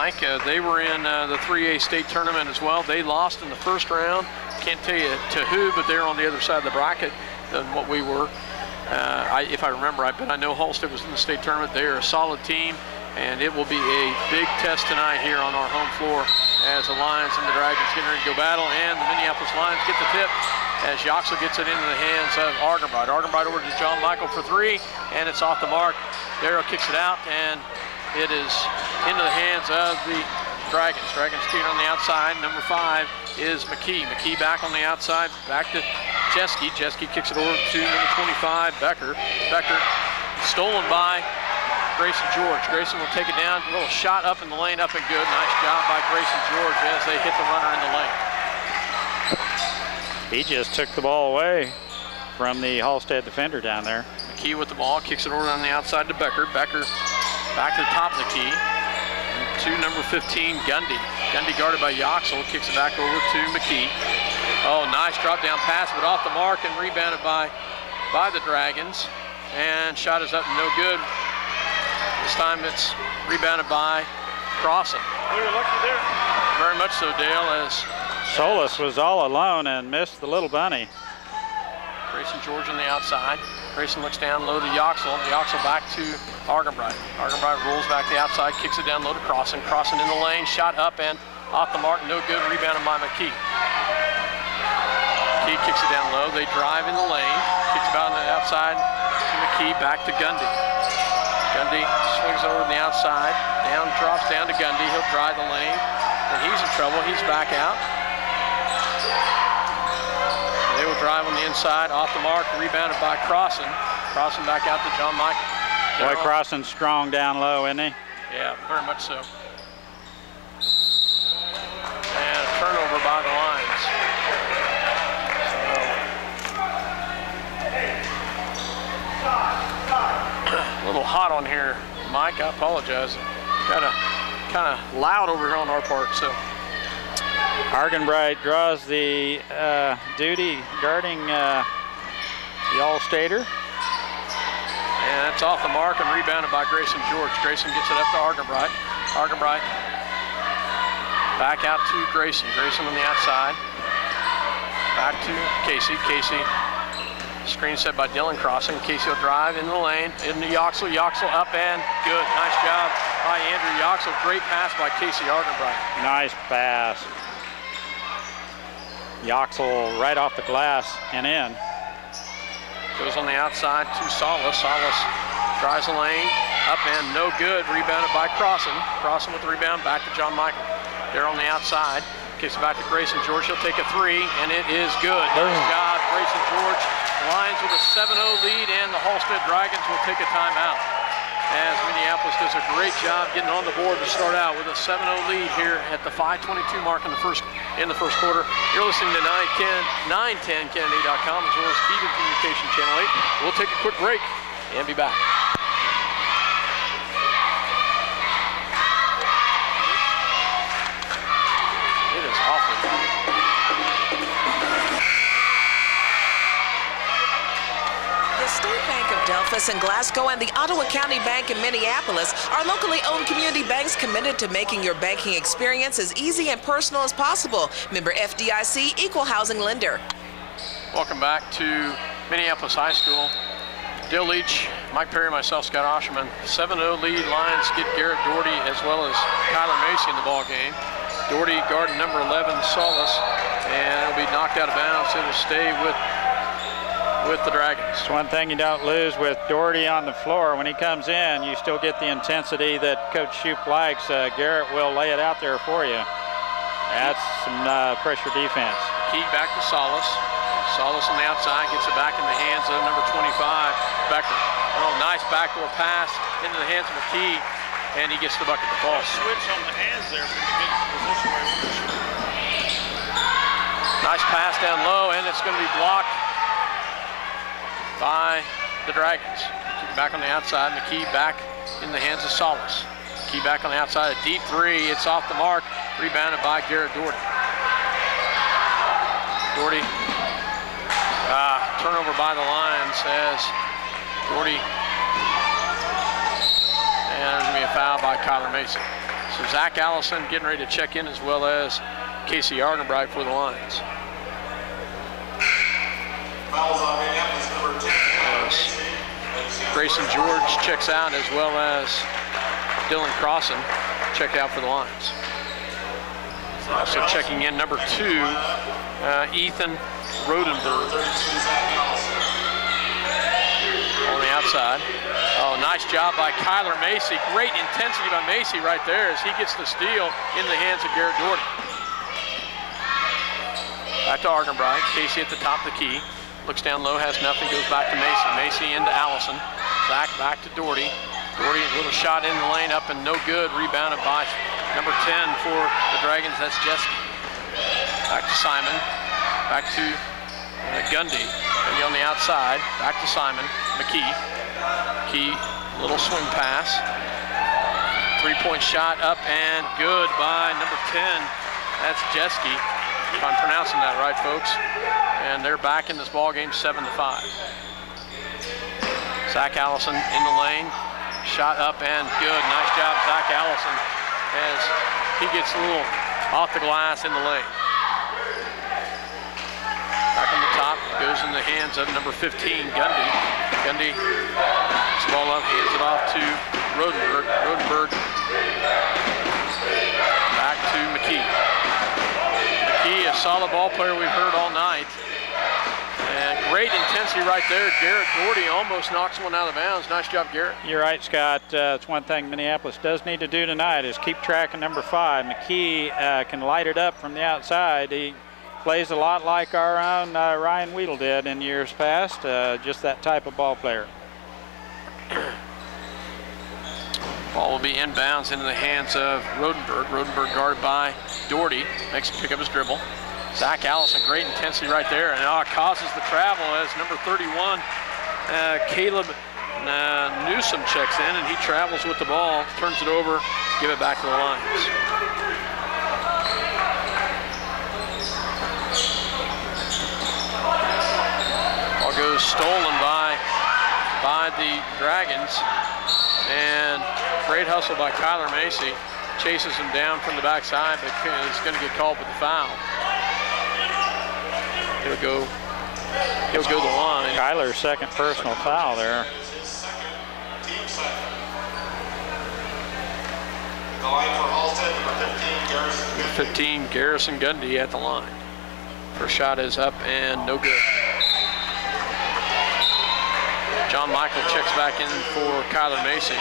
Mike. They were in the 3A state tournament as well. They lost in the first round. Can't tell you to who, but they're on the other side of the bracket than what we were. If I remember right, but I know Halstead was in the state tournament. They are a solid team, and it will be a big test tonight here on our home floor as the Lions and the Dragons get ready to go battle, and the Minneapolis Lions get the tip as Yoxel gets it into the hands of Argenbright. Argenbright over to John Michael for three, and it's off the mark. Darrow kicks it out, and it is into the hands of the Dragons. Dragons kicking on the outside. Number 5 is McKee. McKee back on the outside, back to Jeske. Jeske kicks it over to number 25, Becker. Becker stolen by Grayson George. Grayson will take it down. A little shot up in the lane, up and good. Nice job by Grayson George as they hit the runner in the lane. He just took the ball away from the Halstead defender down there. McKee with the ball, kicks it over on the outside to Becker. Becker back to the top of the key. And to number 15, Gundy. Gundy guarded by Yoxel, kicks it back over to McKee. Oh, nice drop down pass, but off the mark and rebounded by the Dragons. And shot is up and no good. This time it's rebounded by Crossan. We were lucky there. Very much so, Dale, as Solis was all alone and missed the little bunny. Grayson George on the outside. Grayson looks down low to Yoxel. Yoxel back to Argenbright. Argenbright rolls back to the outside, kicks it down low to Crossan. Crossan in the lane, shot up and off the mark, no good, rebounded by McKee. McKee kicks it down low. They drive in the lane, kicks it out on the outside to McKee, back to Gundy. Gundy swings over on the outside, drops down to Gundy. He'll drive the lane, and he's in trouble. He's back out. They will drive on the inside, off the mark, rebounded by Crossan. Crossan back out to John Michael. Boy, Crossan's strong down low, isn't he? Yeah, very much so. And a turnover by the Lions. A little hot on here, Mike. I apologize. Got a kind of loud over here on our part, so. Argenbright draws the duty guarding the All-Stater. And it's off the mark and rebounded by Grayson George. Grayson gets it up to Argenbright. Argenbright back out to Grayson. Grayson on the outside. Back to Casey. Casey, screen set by Dylan Crossan. Casey will drive in the lane, into Yoxel. Yoxel up and good. Nice job by Andrew Yoxel. Great pass by Casey Argenbright. Nice pass. Yoxel right off the glass and in. Goes on the outside to Solis. Solis drives the lane, up and no good. Rebounded by Crossan. Crossan with the rebound, back to John Michael. They're on the outside. Kicks it back to Grayson George. He'll take a three, and it is good. Nice job, Grayson George. Lions with a 7-0 lead, and the Halstead Dragons will take a timeout. As Minneapolis does a great job getting on the board to start out with a 7-0 lead here at the 5:22 mark in the first quarter. You're listening to 910kennedy.com as well as Stephen Communication Channel 8. We'll take a quick break and be back. It is awful. State Bank of Delphus in Glasgow and the Ottawa County Bank in Minneapolis are locally owned community banks committed to making your banking experience as easy and personal as possible. Member FDIC, equal housing lender. Welcome back to Minneapolis High School. Dale Leach, Mike Perry, myself, Scott Osherman. 7-0 lead. Lions get Garrett Doherty as well as Kyler Macy in the ball game. Doherty guarding number 11, Solis, and it'll be knocked out of bounds. It'll stay with the Dragons. It's one thing you don't lose with Doherty on the floor. When he comes in, you still get the intensity that Coach Shoup likes. Garrett will lay it out there for you. That's some pressure defense. Key back to Solis. Solis on the outside gets it back in the hands of number 25, Becker. Oh, nice backdoor pass into the hands of McKee, and he gets the bucket to fall. Switch on the hands there for the good position where he was. Nice pass down low, and it's going to be blocked by the Dragons. Back on the outside, McKee back in the hands of Solis. McKee back on the outside, a deep three, it's off the mark, rebounded by Garrett Doherty. Doherty, turnover by the Lions as Doherty, and there's going to be a foul by Kyler Mason. So Zach Allison getting ready to check in, as well as Casey Argenbright for the Lions. Grayson George checks out, as well as Dylan Crossan checked out for the Lions. Also checking in number 2, Ethan Rodenberg on the outside. Oh, nice job by Kyler Macy. Great intensity by Macy right there as he gets the steal in the hands of Garrett Doherty. Back to Argenbright. Casey at the top of the key. Looks down low, has nothing, goes back to Macy. Macy into Allison. Back to Doherty. Doherty, a little shot in the lane, up and no good. Rebounded by number 10 for the Dragons. That's Jeske. Back to Simon. Back to Gundy. Gundy on the outside. Back to Simon. McKee. McKee, little swing pass. 3-point shot up and good by number 10. That's Jeske, if I'm pronouncing that right, folks. And they're back in this ball game 7-5. Zach Allison in the lane. Shot up and good. Nice job, Zach Allison, as he gets a little off the glass in the lane. Back on the top, goes in the hands of number 15, Gundy. Gundy, ball up, hands it off to Rodenberg. Rodenberg back to McKee. McKee, a solid ball player we've heard all night. And great intensity right there. Garrett Doherty almost knocks one out of bounds. Nice job, Garrett. You're right, Scott. It's one thing Minneapolis does need to do tonight is keep track of number 5. McKee can light it up from the outside. He plays a lot like our own Ryan Weedle did in years past. Just that type of ball player. Ball will be inbounds into the hands of Rodenberg. Rodenberg guarded by Doherty. Makes him pick up his dribble. Zach Allison, great intensity right there, and causes the travel as number 31, Caleb Newsom checks in, and he travels with the ball, turns it over, give it back to the Lions. Ball goes stolen by the Dragons, and great hustle by Kyler Macy. Chases him down from the backside, but he's going to get called with the foul. He'll go the line. Kyler's second personal foul there. The line for Halstead, number 15, Garrison Gundy at the line. First shot is up and no good. John Michael checks back in for Kyler Macy.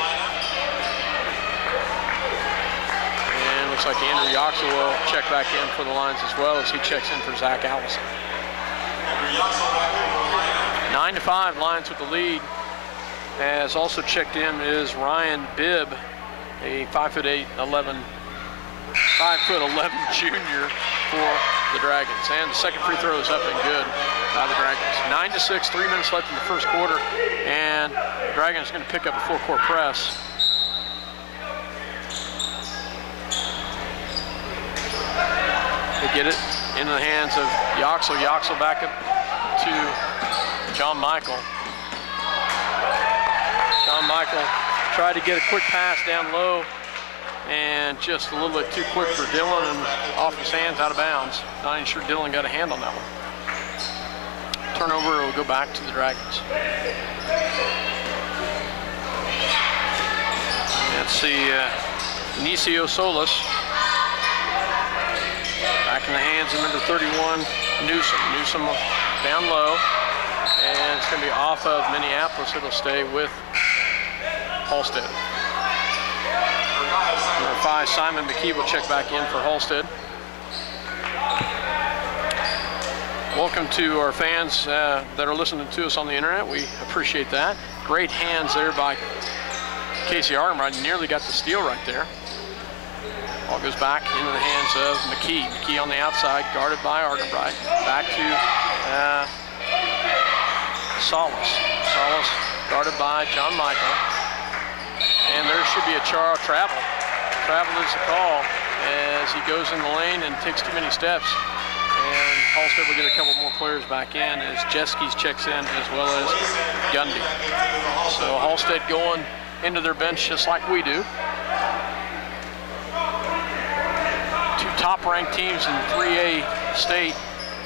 And looks like Andrew Yoxel will check back in for the Lions as well as he checks in for Zach Allison. 9-5, Lions with the lead. As also checked in is Ryan Bibb, a 5'11" junior for the Dragons. And the second free throw is up and good by the Dragons. 9-6, 3 minutes left in the first quarter, and the Dragons are going to pick up a full-court press. They get it into the hands of Yoxel. Yoxel back up to John Michael. John Michael tried to get a quick pass down low, and just a little bit too quick for Dylan, and off his hands, out of bounds. Not even sure Dylan got a hand on that one. Turnover will go back to the Dragons. Let's see, Inicio Solis. Back in the hands of number 31, Newsom. Newsom down low, and it's going to be off of Minneapolis. It'll stay with Halstead. Number 5, Simon McKee will check back in for Halstead. Welcome to our fans that are listening to us on the internet. We appreciate that. Great hands there by Casey Argenbright. Nearly got the steal right there. Ball goes back into the hands of McKee. McKee on the outside, guarded by Argenbright. Back to Solis. Solis guarded by John Michael. And there should be a travel. Travel is the call as he goes in the lane and takes too many steps. And Halstead will get a couple more players back in as Jeske checks in, as well as Gundy. So Halstead going into their bench just like we do. two top-ranked teams in 3A state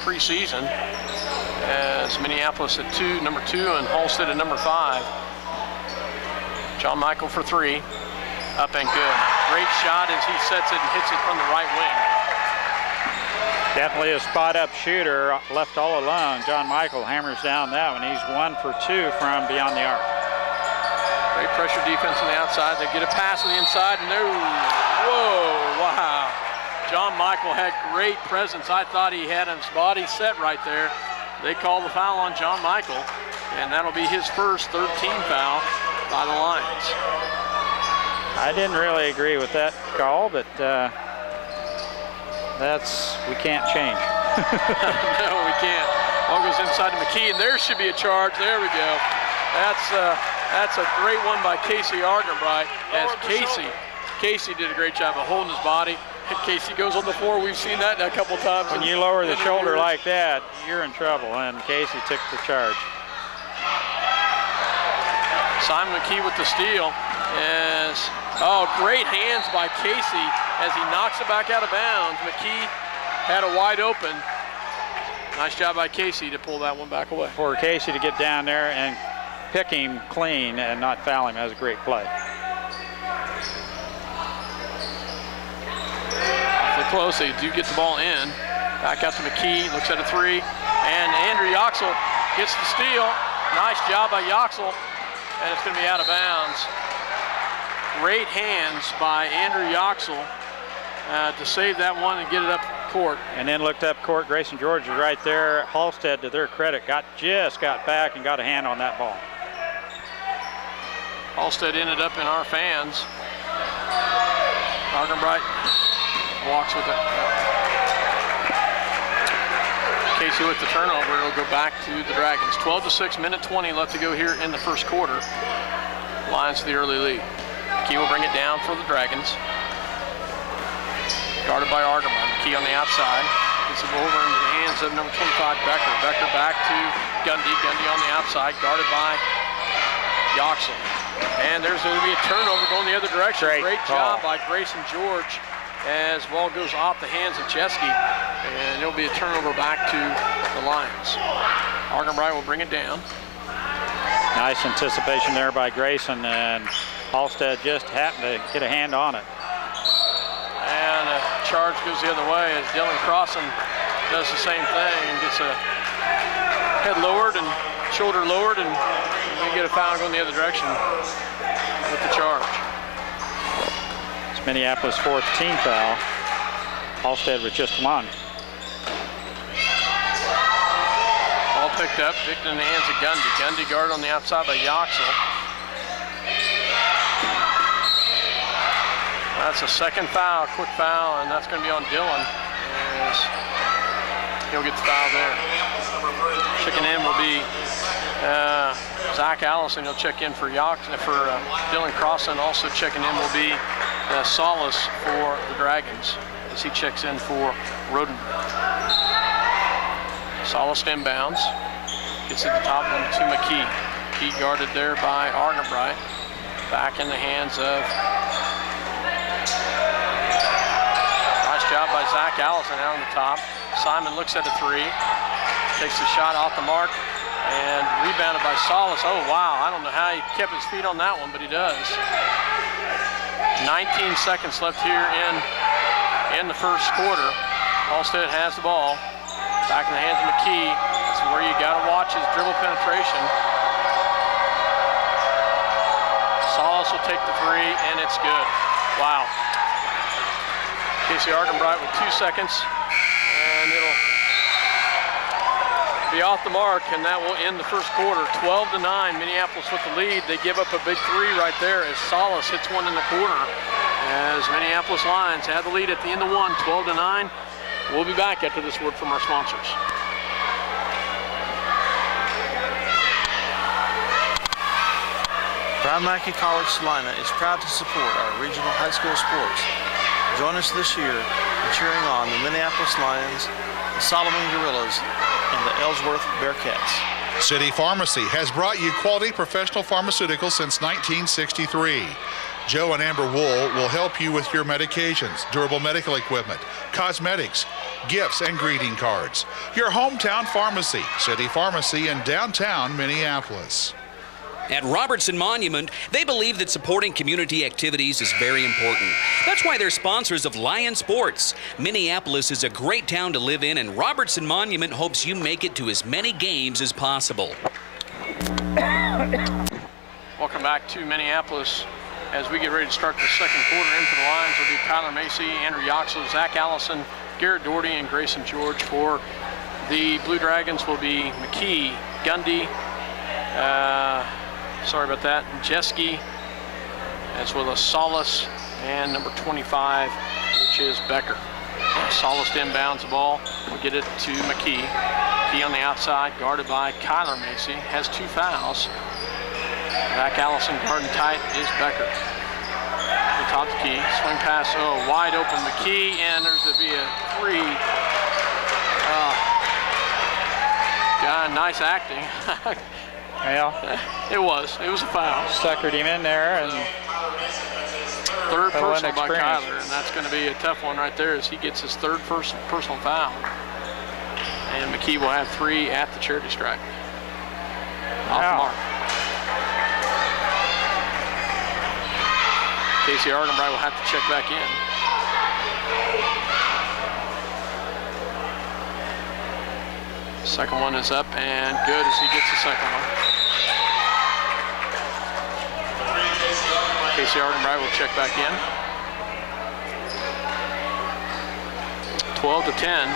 preseason, as Minneapolis at number 2, and Halstead at number 5. John Michael for 3, up and good. Great shot as he sets it and hits it from the right wing. Definitely a spot-up shooter, left all alone. John Michael hammers down that one. He's 1 for 2 from beyond the arc. Great pressure defense on the outside. They get a pass on the inside, and whoa, wow. John Michael had great presence. I thought he had his body set right there. They call the foul on John Michael, and that'll be his first 13 foul by the Lions. I didn't really agree with that call, but we can't change. No, we can't. Ball goes inside to McKee, and there should be a charge. There we go. That's a great one by Casey Argenbright, as Casey did a great job of holding his body. Casey goes on the floor. We've seen that a couple times. When you lower the shoulder like that, you're in trouble, and Casey took the charge. Simon McKee with the steal. Great hands by Casey as he knocks it back out of bounds. McKee had a wide open. Nice job by Casey to pull that one back away. For Casey to get down there and pick him clean and not foul him, that was a great play. Awfully close. They do get the ball in. Back out to McKee. Looks at a 3. And Andrew Yoxel gets the steal. Nice job by Yoxel. And it's going to be out of bounds. Great hands by Andrew Yoxel to save that one and get it up court. And then looked up court. Grayson George is right there. Halstead, to their credit, just got back and got a hand on that ball. Halstead ended up in our fans. Argenbright walks with it. Casey with the turnover. It'll go back to the Dragons. 12-6, minute 20 left to go here in the first quarter. Lions to the early lead. Key will bring it down for the Dragons. Guarded by Argenbright. Key on the outside. Gets it over into the hands of number 25, Becker. Becker back to Gundy. Gundy on the outside, guarded by Yoxel. And there's going to be a turnover going the other direction. Great job by Grayson George as ball goes off the hands of Chesky. And it'll be a turnover back to the Lions. Argenbright will bring it down. Nice anticipation there by Grayson, and Halstead just happened to get a hand on it. And a charge goes the other way as Dylan Crossan does the same thing and gets a head lowered and shoulder lowered, and we get a foul going the other direction with the charge. It's Minneapolis' 4th team foul. Halstead with just 1. Ball picked up, picked in the hands of Gundy. Gundy guarded on the outside by Yoxel. That's a second foul, quick foul, and that's going to be on Dylan as he'll get the foul there. Checking in will be Zach Allison. He'll check in for Dylan Crossan. Also checking in will be Solace for the Dragons as he checks in for Rodenberg. Solace inbounds. Gets at the top one to McKee. McKee guarded there by Argenbright. Back in the hands of job by Zach Allison out on the top. Simon looks at a 3, takes the shot off the mark, and rebounded by Solace. Oh, wow, I don't know how he kept his feet on that one, but he does. 19 seconds left here in the first quarter. Halstead has the ball. Back in the hands of McKee. That's where you got to watch his dribble penetration. Solace will take the 3, and it's good. Wow. Casey Argenbright with 2 seconds, and it'll be off the mark, and that will end the first quarter. 12-9, Minneapolis with the lead. They give up a big 3 right there as Solace hits one in the corner. As Minneapolis Lions have the lead at the end of 1, 12-9. We'll be back after this word from our sponsors. Brown Mackey College Salina is proud to support our regional high school sports. Join us this year in cheering on the Minneapolis Lions, the Solomon Gorillas, and the Ellsworth Bearcats. City Pharmacy has brought you quality professional pharmaceuticals since 1963. Joe and Amber Wool will help you with your medications, durable medical equipment, cosmetics, gifts, and greeting cards. Your hometown pharmacy, City Pharmacy in downtown Minneapolis. At Robertson Monument, they believe that supporting community activities is very important. That's why they're sponsors of Lion Sports. Minneapolis is a great town to live in, and Robertson Monument hopes you make it to as many games as possible. Welcome back to Minneapolis as we get ready to start the second quarter. In for the Lions will be Kyler Macy, Andrew Yoxel, Zach Allison, Garrett Doherty, and Grayson George. For the Blue Dragons will be McKee, Gundy, sorry about that, Jeske, as well as Solis, and number 25, which is Becker. Solis inbounds the ball, will get it to McKee. McKee on the outside, guarded by Kyler Macy, has 2 fouls. Zach Allison guarding tight is Becker. The top the key, swing pass, wide open McKee, and there's to be a 3. God, nice acting. Yeah. It was a foul. Suckered him in there, and third personal by Kyler, and that's going to be a tough one right there as he gets his third personal foul. And McKee will have 3 at the charity stripe. Off the mark. Casey Argenbright will have to check back in. Second one is up and good as he gets the second one. Casey Argenbright will check back in. 12-10.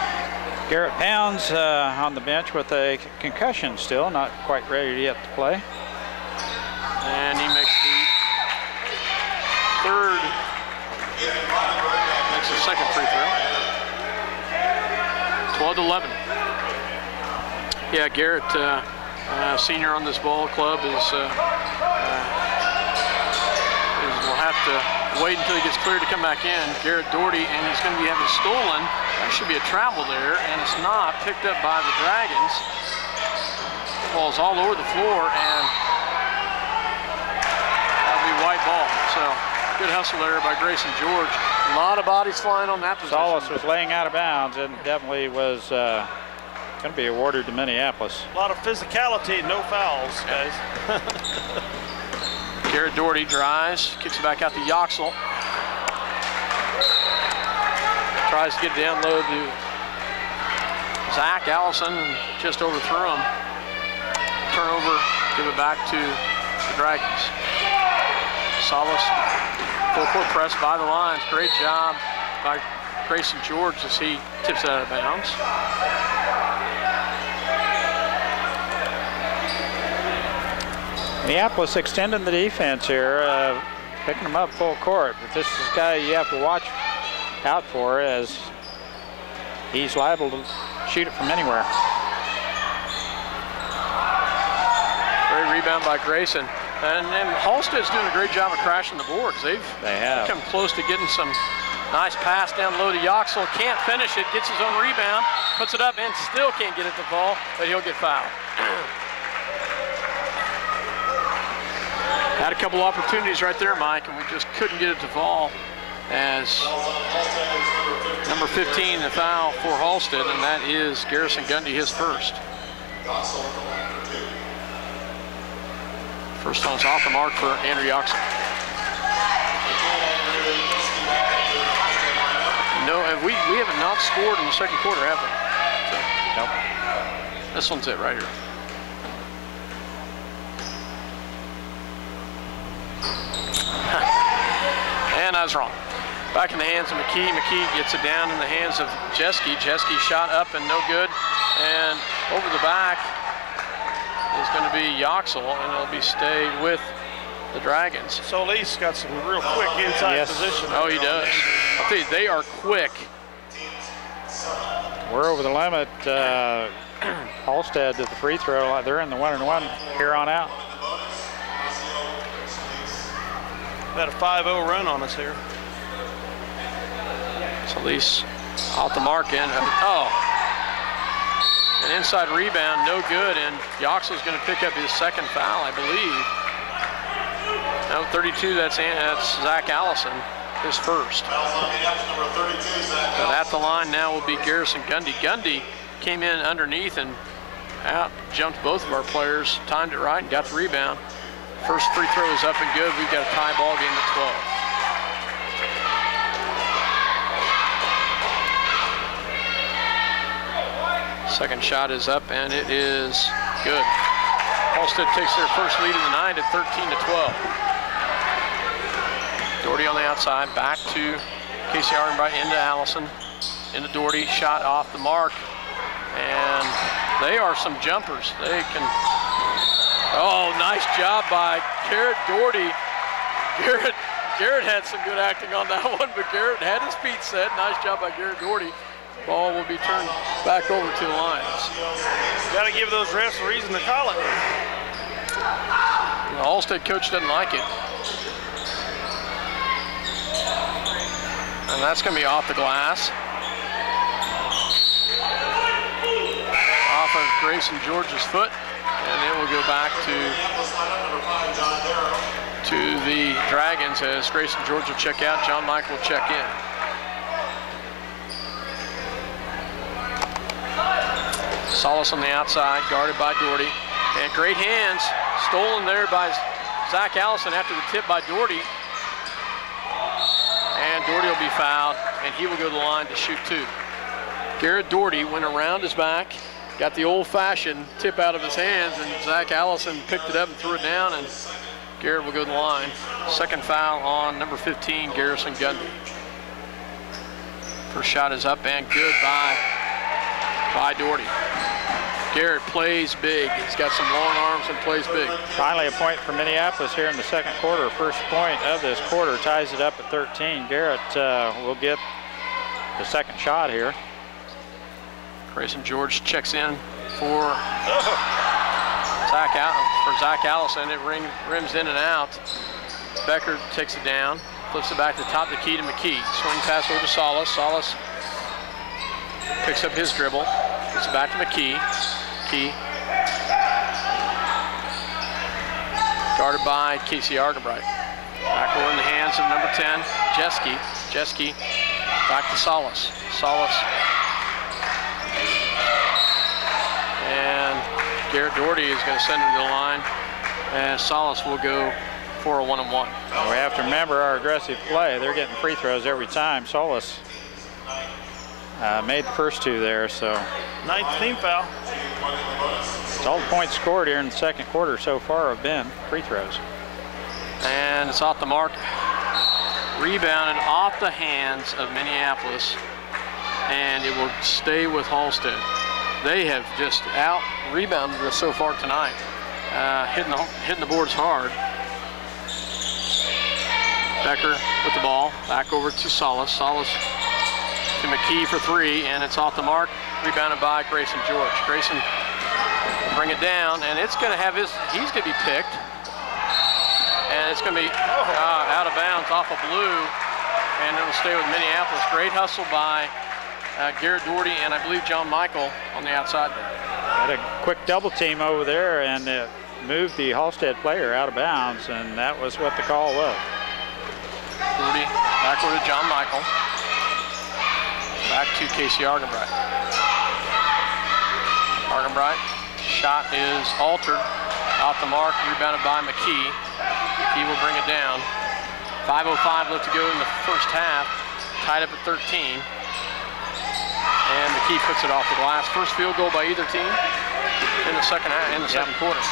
Garrett Pounds on the bench with a concussion still, not quite ready yet to play. And he makes the second free throw. 12-11. Yeah, Garrett, senior on this ball club, will have to wait until he gets cleared to come back in. Garrett Doherty, and he's going to be having stolen. There should be a travel there, and it's not picked up by the Dragons. Falls all over the floor, and that'll be white ball. So good hustle there by Grayson George. A lot of bodies flying on that position. Solis was laying out of bounds and definitely was going to be awarded to Minneapolis. A lot of physicality, no fouls, guys. Garrett Doherty drives, kicks it back out to Yoxel. Tries to get it down low to Zach Allison, and just overthrew him. Turnover, give it back to the Dragons. Solis, full court press by the Lions. Great job by Grayson George as he tips it out of bounds. Minneapolis extending the defense here, picking them up full court. But this is a guy you have to watch out for, as he's liable to shoot it from anywhere. Great rebound by Grayson. And Halstead's doing a great job of crashing the boards. They have come close to getting some nice pass down low to Yoxel. Can't finish it, gets his own rebound, puts it up, and still can't get it to fall, but he'll get fouled. Had a couple opportunities right there, Mike, and we just couldn't get it to fall, as number 15, the foul for Halstead, and that is Garrison Gundy, his first. First one's off the mark for Andrew Yoxel. No, we have not scored in the second quarter, have we? So, nope. This one's it right here. And I was wrong. Back in the hands of McKee. McKee gets it down in the hands of Jeske. Jeske shot up and no good. And over the back is going to be Yoxel, and it'll be stayed with the Dragons. Solis got some real quick inside position. Oh, he does. I'll tell you, they are quick. We're over the limit. Halstead to the free throw. They're in the 1-and-1 here on out. Got a 5-0 run on us here. Solis off the mark and an inside rebound, no good, and Yoxel's going to pick up his second foul, I believe. No, 32, that's Zach Allison, his first. And at the line now will be Garrison Gundy. Gundy came in underneath and out, jumped both of our players, timed it right and got the rebound. First free throw is up and good. We've got a tie ball game at 12. Second shot is up and it is good. Halstead takes their first lead of the night at 13-12. Doherty on the outside, back to Casey Argenbright, into Allison, into Doherty, shot off the mark, and they are some jumpers. They can, oh, nice job by Garrett Doherty. Garrett had some good acting on that one, but Garrett had his feet set. Nice job by Garrett Doherty. Ball will be turned back over to the Lions. Got to give those refs a reason to call it. The Halstead coach doesn't like it. And that's going to be off the glass. Off of Grayson George's foot. And it will go back to the Dragons as Grayson George will check out. John Michael will check in. Solis on the outside, guarded by Doherty. And great hands, stolen there by Zach Allison after the tip by Doherty. And Doherty will be fouled, and he will go to the line to shoot two. Garrett Doherty went around his back, got the old-fashioned tip out of his hands, and Zach Allison picked it up and threw it down, and Garrett will go to the line. Second foul on number 15, Garrison Gundy. First shot is up and good by Doherty. Garrett plays big. He's got some long arms and plays big. Finally a point for Minneapolis here in the second quarter. First point of this quarter ties it up at 13. Garrett will get the second shot here. Grayson George checks in for Zach Allison. It rims in and out. Becker takes it down, flips it back to the top of the key to McKee. Swing pass over to Solis. Solis picks up his dribble, gets it back to McKee. McKee guarded by Casey Argenbright. Back over in the hands of number 10, Jeske. Jeske back to Solis. Solis. And Garrett Doherty is going to send him to the line, and Solis will go for a one-on-one. We have to remember our aggressive play. They're getting free throws every time. Solis made the first two there, so. Ninth team foul. All the points scored here in the second quarter so far have been free throws. And it's off the mark. Rebounded off the hands of Minneapolis, and it will stay with Halstead. They have just out-rebounded us so far tonight, hitting the boards hard. Becker with the ball, back over to Solis. Solis to McKee for three, and it's off the mark. Rebounded by Grayson George. Grayson will bring it down, and it's going to have he's going to be picked. And it's going to be out of bounds off of blue, and it'll stay with Minneapolis. Great hustle by Garrett Doherty and I believe John Michael on the outside there. Had a quick double team over there and moved the Halstead player out of bounds, and that was what the call was. Doherty back over to John Michael. Back to Casey Argenbright. Argenbright, shot is altered, off the mark, rebounded by McKee. He will bring it down. 5:05 left to go in the first half, tied up at 13. And McKee puts it off the glass. First field goal by either team in the second quarter.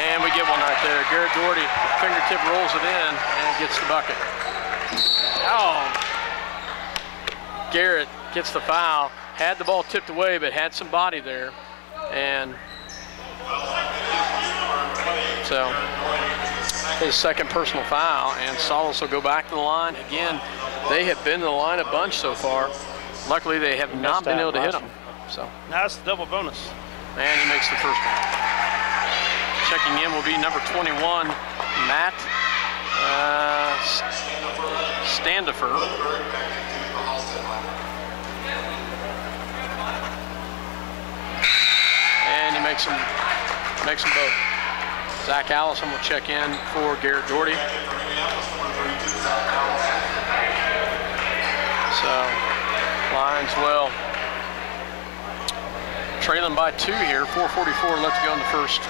And we get one right there. Garrett Doherty, fingertip rolls it in and gets the bucket. Oh, Garrett gets the foul. Had the ball tipped away, but had some body there. And so his second personal foul, and Solis will go back to the line. Again, they have been to the line a bunch so far. Luckily, they have not been able to hit him. So now it's the double bonus. And he makes the first one. Checking in will be number 21, Matt Standifer. And he makes some makes them both. Zach Allison will check in for Garrett Doherty. So, Lions will trailing by 2 here, 4:44 left to go in the first.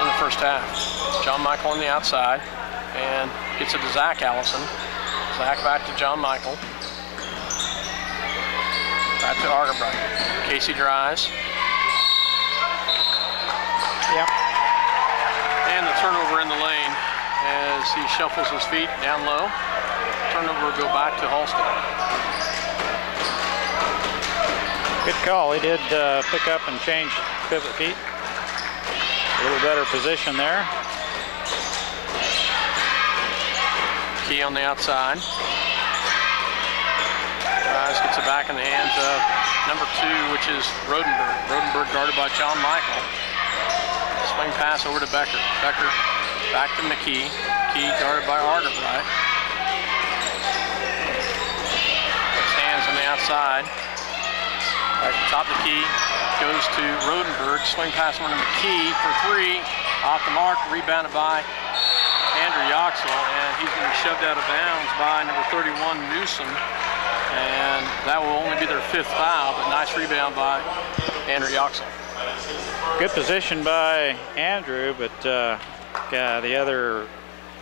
In the first half. John Michael on the outside and gets it to Zach Allison. Zach back to John Michael. Back to Argerbright. Casey drives. Yep. And the turnover in the lane as he shuffles his feet down low. Turnover will go back to Halstead. Good call. He did pick up and change pivot feet. A little better position there. Key on the outside. Drives, gets it back in the hands of number 2, which is Rodenberg. Rodenberg guarded by John Michael. Swing pass over to Becker. Becker back to McKee. McKee guarded by Argerbright. Hands on the outside. Back to top of the key. Goes to Rodenberg. Swing pass over to McKee for 3. Off the mark. Rebounded by Andrew Yoxel. And he's going to be shoved out of bounds by number 31, Newsom. And that will only be their 5th foul, but nice rebound by Andrew Yoxel. Good position by Andrew, but the other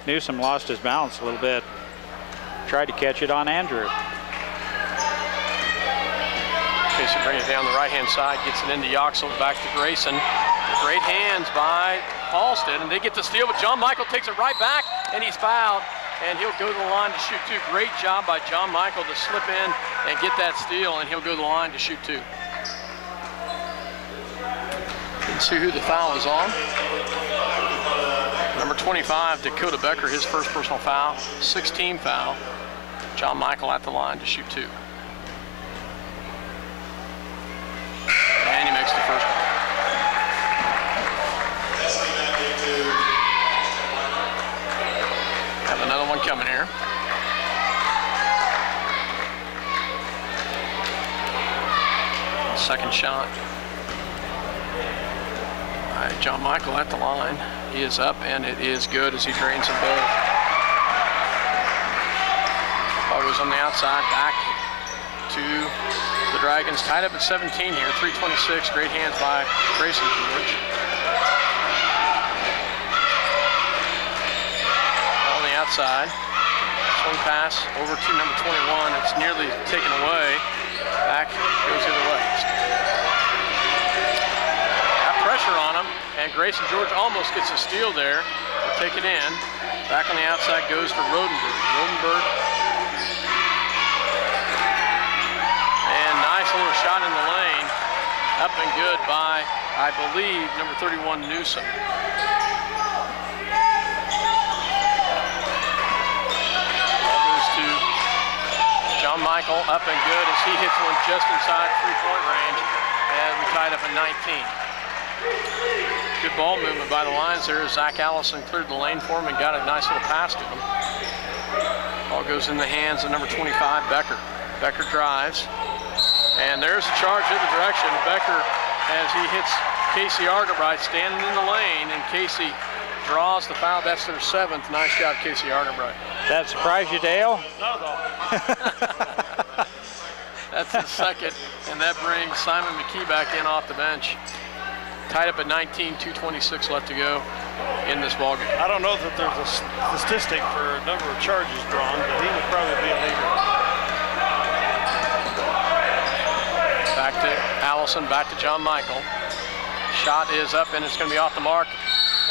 Newsom lost his balance a little bit. Tried to catch it on Andrew. Casey brings it down the right-hand side, gets it into Yoxel, back to Grayson. Great hands by Halstead, and they get the steal, but John Michael takes it right back, and he's fouled. And he'll go to the line to shoot 2. Great job by John Michael to slip in and get that steal, and he'll go to the line to shoot 2. Let's see who the foul is on. Number 25, Dakota Becker, his first personal foul. 16 foul. John Michael at the line to shoot 2. And he makes the first one. Have another one coming here. Second shot. All right, John Michael at the line. He is up, and it is good as he drains them both. Ball goes on the outside, back to the Dragons. Tied up at 17 here, 3:26. Great hands by Grayson George. Outside. Swing pass over to number 21. It's nearly taken away. Back goes the other way. Got pressure on him, and Grayson George almost gets a steal there. They'll take it in. Back on the outside goes to Rodenberg. Rodenberg. And nice little shot in the lane. Up and good by, I believe, number 31, Newsom. John Michael up and good as he hits one just inside 3-point range, and we tied up at 19. Good ball movement by the Lions there as Zach Allison cleared the lane for him and got a nice little pass to him. Ball goes in the hands of number 25, Becker. Becker drives, and there's a charge in the direction. Becker, as he hits Casey Argerbright standing in the lane, and Casey draws the foul. That's their 7th. Nice job, Casey Argerbright. That surprise you, Dale? No. That's the 2nd, and that brings Simon McKee back in off the bench. Tied up at 19, 2:26 left to go in this ballgame. I don't know that there's a statistic for a number of charges drawn, but he would probably be a leader. Back to Allison, back to John Michael. Shot is up, and it's going to be off the mark,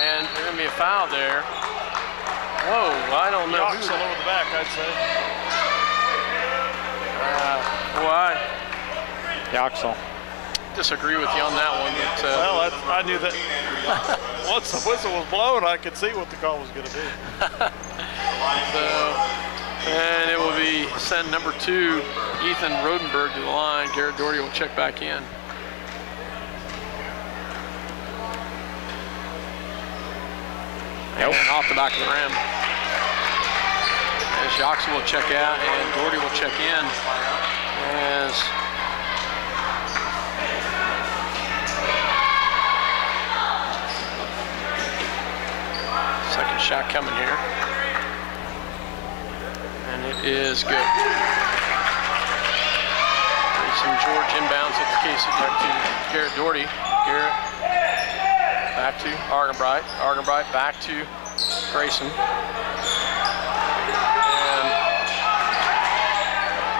and there's going to be a foul there. Whoa, I don't know. Yoxel over the back, I'd say. Why? Yoxel. Disagree with you on that one. But, Well, I knew that once the whistle was blown, I could see what the call was going to be. And it will be send number 2, Ethan Rodenberg, to the line. Garrett Doherty will check back in. Nope. And off the back of the rim. As Yoxel will check out and Doherty will check in. As Second shot coming here. And it is good. Grayson George inbounds at the Casey back to Garrett Doherty. Garrett back to Argenbright. Argenbright back to Grayson. And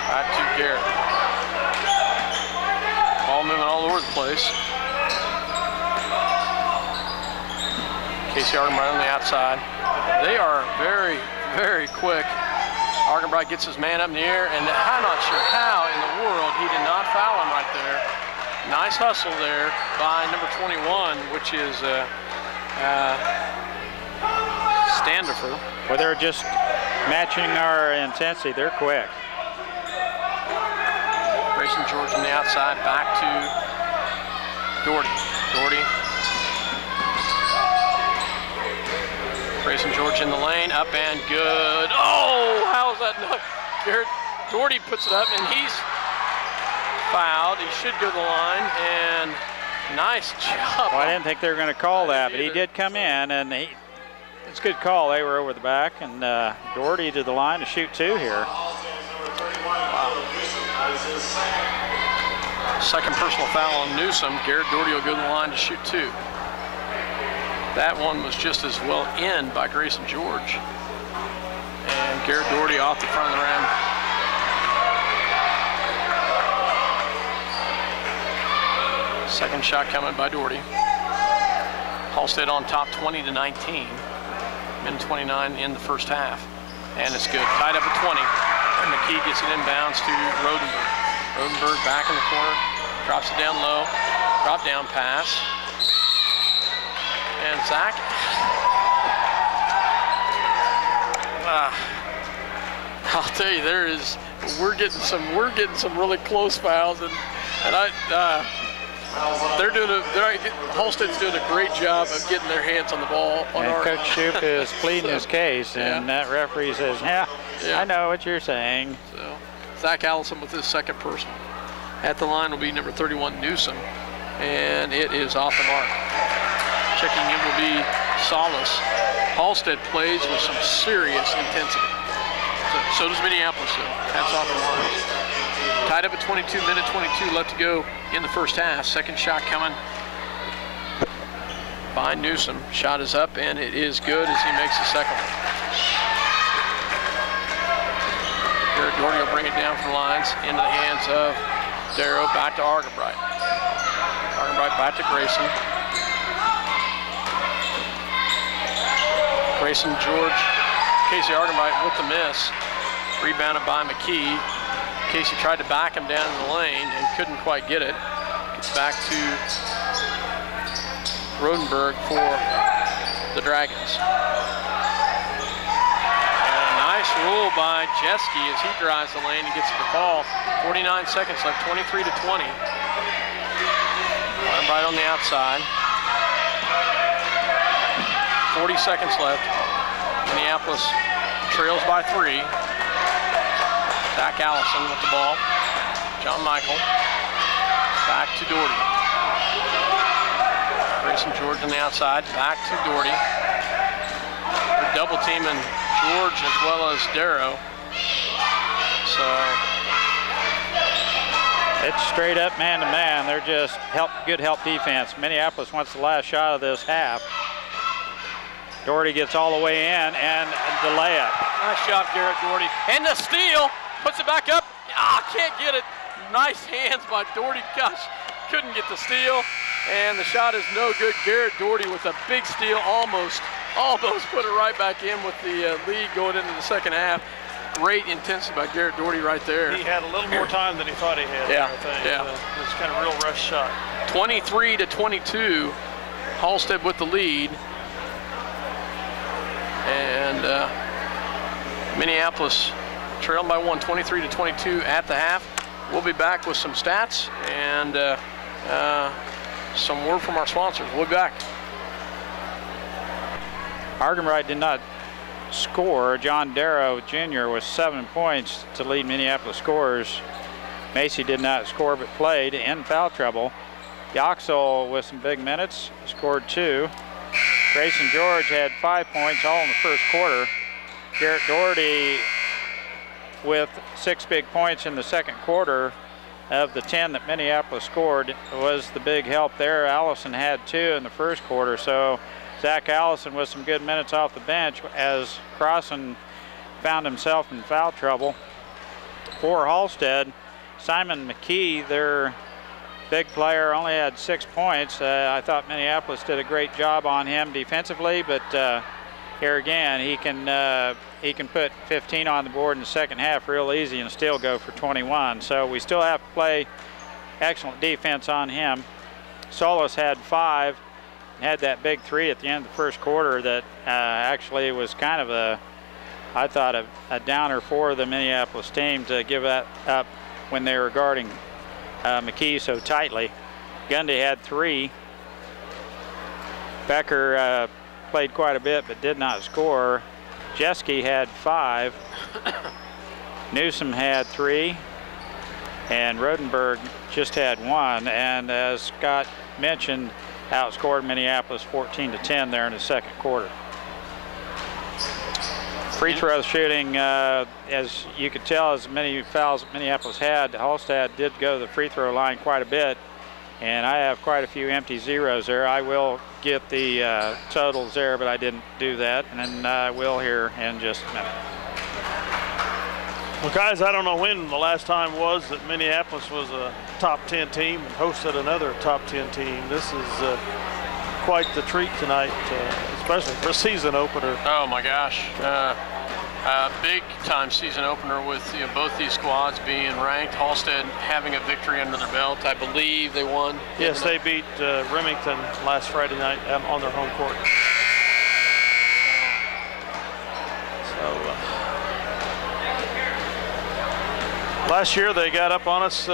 back to Garrett. Ball moving all over the place. Casey Argenbright on the outside. They are very, very quick. Argenbright gets his man up in the air, and I'm not sure how in the world he did not foul him right there. Nice hustle there by number 21, which is Standifer. Well, they're just matching our intensity. They're quick. Grayson George on the outside, back to Doherty. Doherty. Grayson George in the lane, up and good. Oh, how is that not? Garrett Doherty puts it up, and he's fouled. He should go to the line, and nice job. Well, I didn't think they were going to call that, but he did come in, and it's a good call. They were over the back, and Doherty to the line to shoot 2 here. Wow. Second personal foul on Newsom. Garrett Doherty will go to the line to shoot 2. That one was just as well in by Grayson George. And Garrett Doherty off the front of the rim. Second shot coming by Doherty. Halstead on top 20-19. Min 29 in the first half. And it's good. Tied up at 20. And McKee gets it inbounds to Rodenberg. Rodenberg back in the corner. Drops it down low. Drop down pass. And Zach, I'll tell you, we're getting some really close fouls, and Halstead's doing a great job of getting their hands on the ball. And Coach Shoup is pleading his case, and that referee says, yeah, I know what you're saying. So Zach Allison with his second personal. At the line will be number 31, Newsom, and it is off the mark. Checking in will be Salas. Halstead plays with some serious intensity. So does Minneapolis, though. Hats off the line. Tied up at 22, minute 22 left to go in the first half. Second shot coming by Newsom. Shot is up, and it is good as he makes the second one. Garrett Doherty will bring it down from the lines into the hands of Darrow. Back to Argenbright. Argenbright back to Grayson. Grayson George, Casey Argenbright with the miss. Rebounded by McKee. Casey tried to back him down in the lane and couldn't quite get it. Gets back to Rodenberg for the Dragons. And a nice roll by Jeske as he drives the lane and gets the ball. 49 seconds left, 23-20. Argenbright on the outside. 40 seconds left. Minneapolis trails by 3. Zach Allison with the ball. John Michael. Back to Doherty. Grayson George on the outside. Back to Doherty. They're double teaming George as well as Darrow. So it's straight up man-to-man. They're just good help defense. Minneapolis wants the last shot of this half. Doherty gets all the way in, and the layup. Nice job, Garrett Doherty. And the steal, puts it back up. Can't get it. Nice hands by Doherty. Gosh, couldn't get the steal. And the shot is no good. Garrett Doherty with a big steal, almost put it right back in with the lead going into the second half. Great intensity by Garrett Doherty right there. He had a little more time than he thought he had. Yeah, I think. yeah. It was kind of a real rush shot. 23-22, Halstead with the lead. And Minneapolis trailing by 1, 23-22 at the half. We'll be back with some stats and some word from our sponsors. We'll be back. Argenbright did not score. John Darrow Jr. with 7 points to lead Minneapolis scorers. Macy did not score but played in foul trouble. Yoxel with some big minutes, scored 2. Grayson George had 5 points all in the first quarter. Garrett Doherty with 6 big points in the second quarter of the 10 that Minneapolis scored was the big help there. Allison had 2 in the first quarter, so Zach Allison with some good minutes off the bench as Crossan found himself in foul trouble. For Halstead, Simon McKee, their big player, only had 6 points. I thought Minneapolis did a great job on him defensively, but here again, he can put 15 on the board in the second half real easy and still go for 21. So we still have to play excellent defense on him. Solis had 5, had that big 3 at the end of the first quarter that actually was kind of I thought a downer for the Minneapolis team to give that up when they were guarding McKee so tightly. Gundy had 3. Becker played quite a bit but did not score. Jeske had 5. Newsom had 3. And Rodenberg just had 1. And as Scott mentioned, outscored Minneapolis 14-10 there in the second quarter. Free throw shooting, as you could tell, as many fouls that Minneapolis had, Halstead did go to the free throw line quite a bit. And I have quite a few empty zeros there. I will get the totals there, but I didn't do that. And then I will here in just a minute. Well, guys, I don't know when the last time was that Minneapolis was a top 10 team and hosted another top 10 team. This is quite the treat tonight, especially for a season opener. Oh my gosh. Big time season opener with both these squads being ranked. Halstead having a victory under their belt. I believe they won. Yes, they beat Remington last Friday night on their home court. Last year they got up on us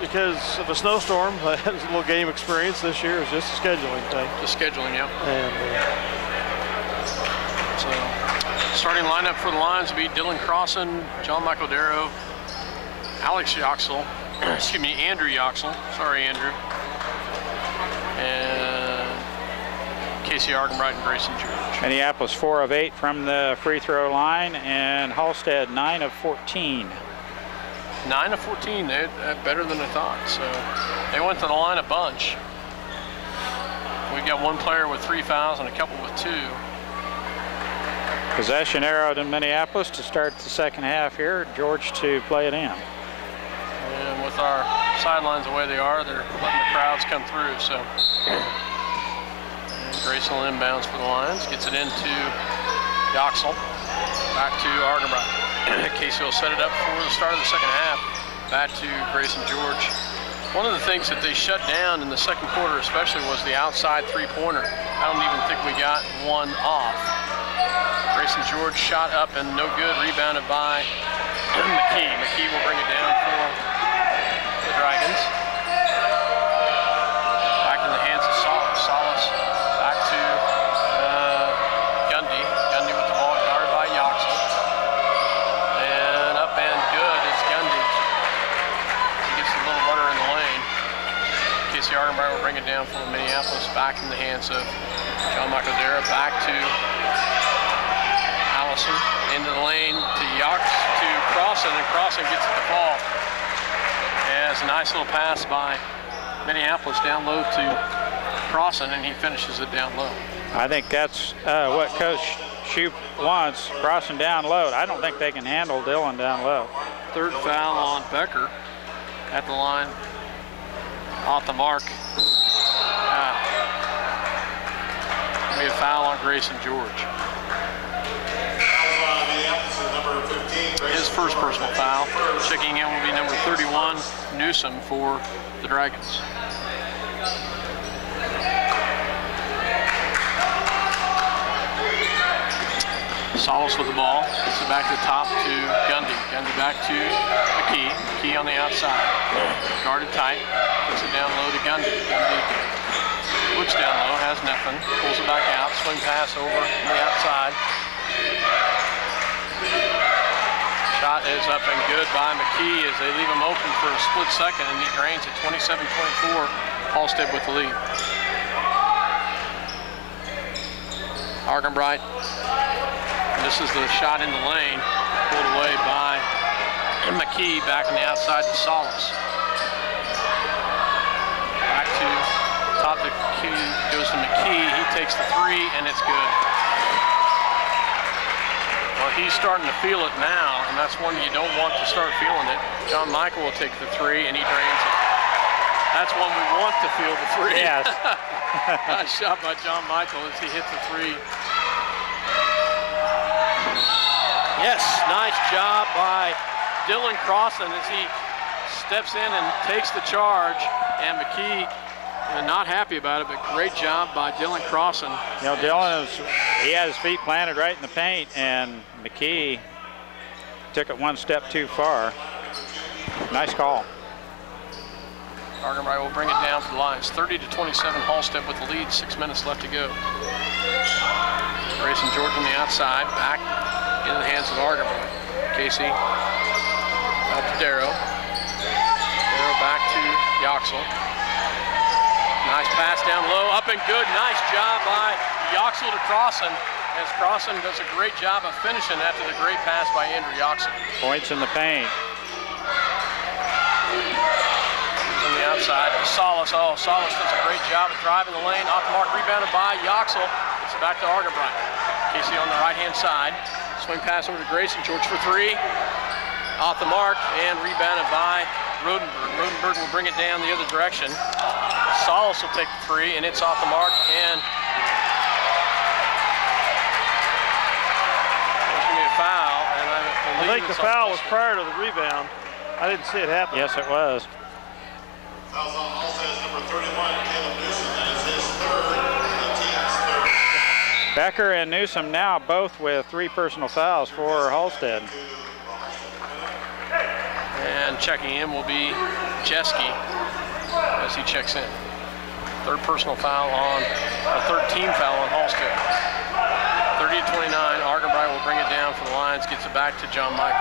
because of a snowstorm. It was a little game experience. This year is just a scheduling thing. Just scheduling, yeah. And so starting lineup for the Lions will be Dylan Crossan, John Michael Darrow, Alex Yoxel, excuse me, Andrew Yoxel. Sorry, Andrew. And Casey Argenbright and Grayson George. Minneapolis 4 of 8 from the free throw line, and Halstead 9 of 14. 9 of 14, better than I thought. So they went to the line a bunch. We got one player with 3 fouls and a couple with 2. Possession arrowed in Minneapolis to start the second half here. George to play it in. And with our sidelines the way they are, they're letting the crowds come through. So and Grayson inbounds for the Lions, gets it into Yoxel, back to Argenbright. Casey will set it up for the start of the second half. Back to Grayson George. One of the things that they shut down in the second quarter especially was the outside three-pointer. I don't even think we got one off. Grayson George shot up and no good, rebounded by McKee. McKee will bring it down for the Dragons. Back in the hands of Solis. Back to Gundy. Gundy with the ball guarded by Yoxel. And up and good is Gundy. He gets a little runner in the lane. Casey Argenbright will bring it down for Minneapolis. Back in the hands of John Michael Darrow. Back to Allison. Into the lane to to Crossan, and Crossan gets it to fall. As a nice little pass by Minneapolis down low to Crossan, and he finishes it down low. I think that's what Coach Shoup wants, Crossan down low. I don't think they can handle Dylan down low. Third foul on Becker at the line, off the mark. Be a foul on Grayson George. His first personal foul. Checking in will be number 31, Newsom, for the Dragons. Solis with the ball. Gets it back to the top to Gundy. Gundy back to McKee. McKee on the outside. Guarded tight. Puts it down low to Gundy. Gundy looks down low, has nothing. Pulls it back out. Swing pass over on the outside. Shot is up and good by McKee as they leave him open for a split second, and he drains it 27-24. Halstead with the lead. Argenbright. This is the shot in the lane, pulled away by McKee, back on the outside to Solis. Back to top the key, goes to McKee. He takes the three, and it's good. Well, he's starting to feel it now, and that's one you don't want to start feeling it. John Michael will take the three, and he drains it. That's one we want to feel the three. Yes. Nice shot by John Michael as he hits the three. Yes, nice job by Dylan Crossan as he steps in and takes the charge. And McKee, not happy about it, but great job by Dylan Crossan. You know, Dylan, he had his feet planted right in the paint, and McKee took it one step too far. Nice call. Argenbright will bring it down for the Lions. 30-27, Halstead with the lead, 6 minutes left to go. Grayson George on the outside, back into the hands of Argenbright. Casey out to Darrow. Darrow back to Yoxel. Nice pass down low, up and good. Nice job by Yoxel to Crossan, as Crossan does a great job of finishing after the great pass by Andrew Yoxel. Points in the paint. On the outside, Solis. Oh, Solis does a great job of driving the lane. Off the mark, rebounded by Yoxel. It's back to Argenbright. Casey on the right-hand side. Swing pass over to Grayson George for three. Off the mark and rebounded by Rodenberg. Rodenberg will bring it down the other direction. Solis will take the three, and it's off the mark. And there's going to be a foul. And I think the foul was prior to the rebound. I didn't see it happen. Yes, it was. Fouls on Halstead's number 31, Caleb Newsom. That is his third, the team's third. Becker and Newsom now both with 3 personal fouls for Halstead. And checking in will be Jeske as he checks in. Third personal foul on, a third team foul on Halstead. 30-29, Argenbright will bring it down for the Lions, gets it back to John Michael.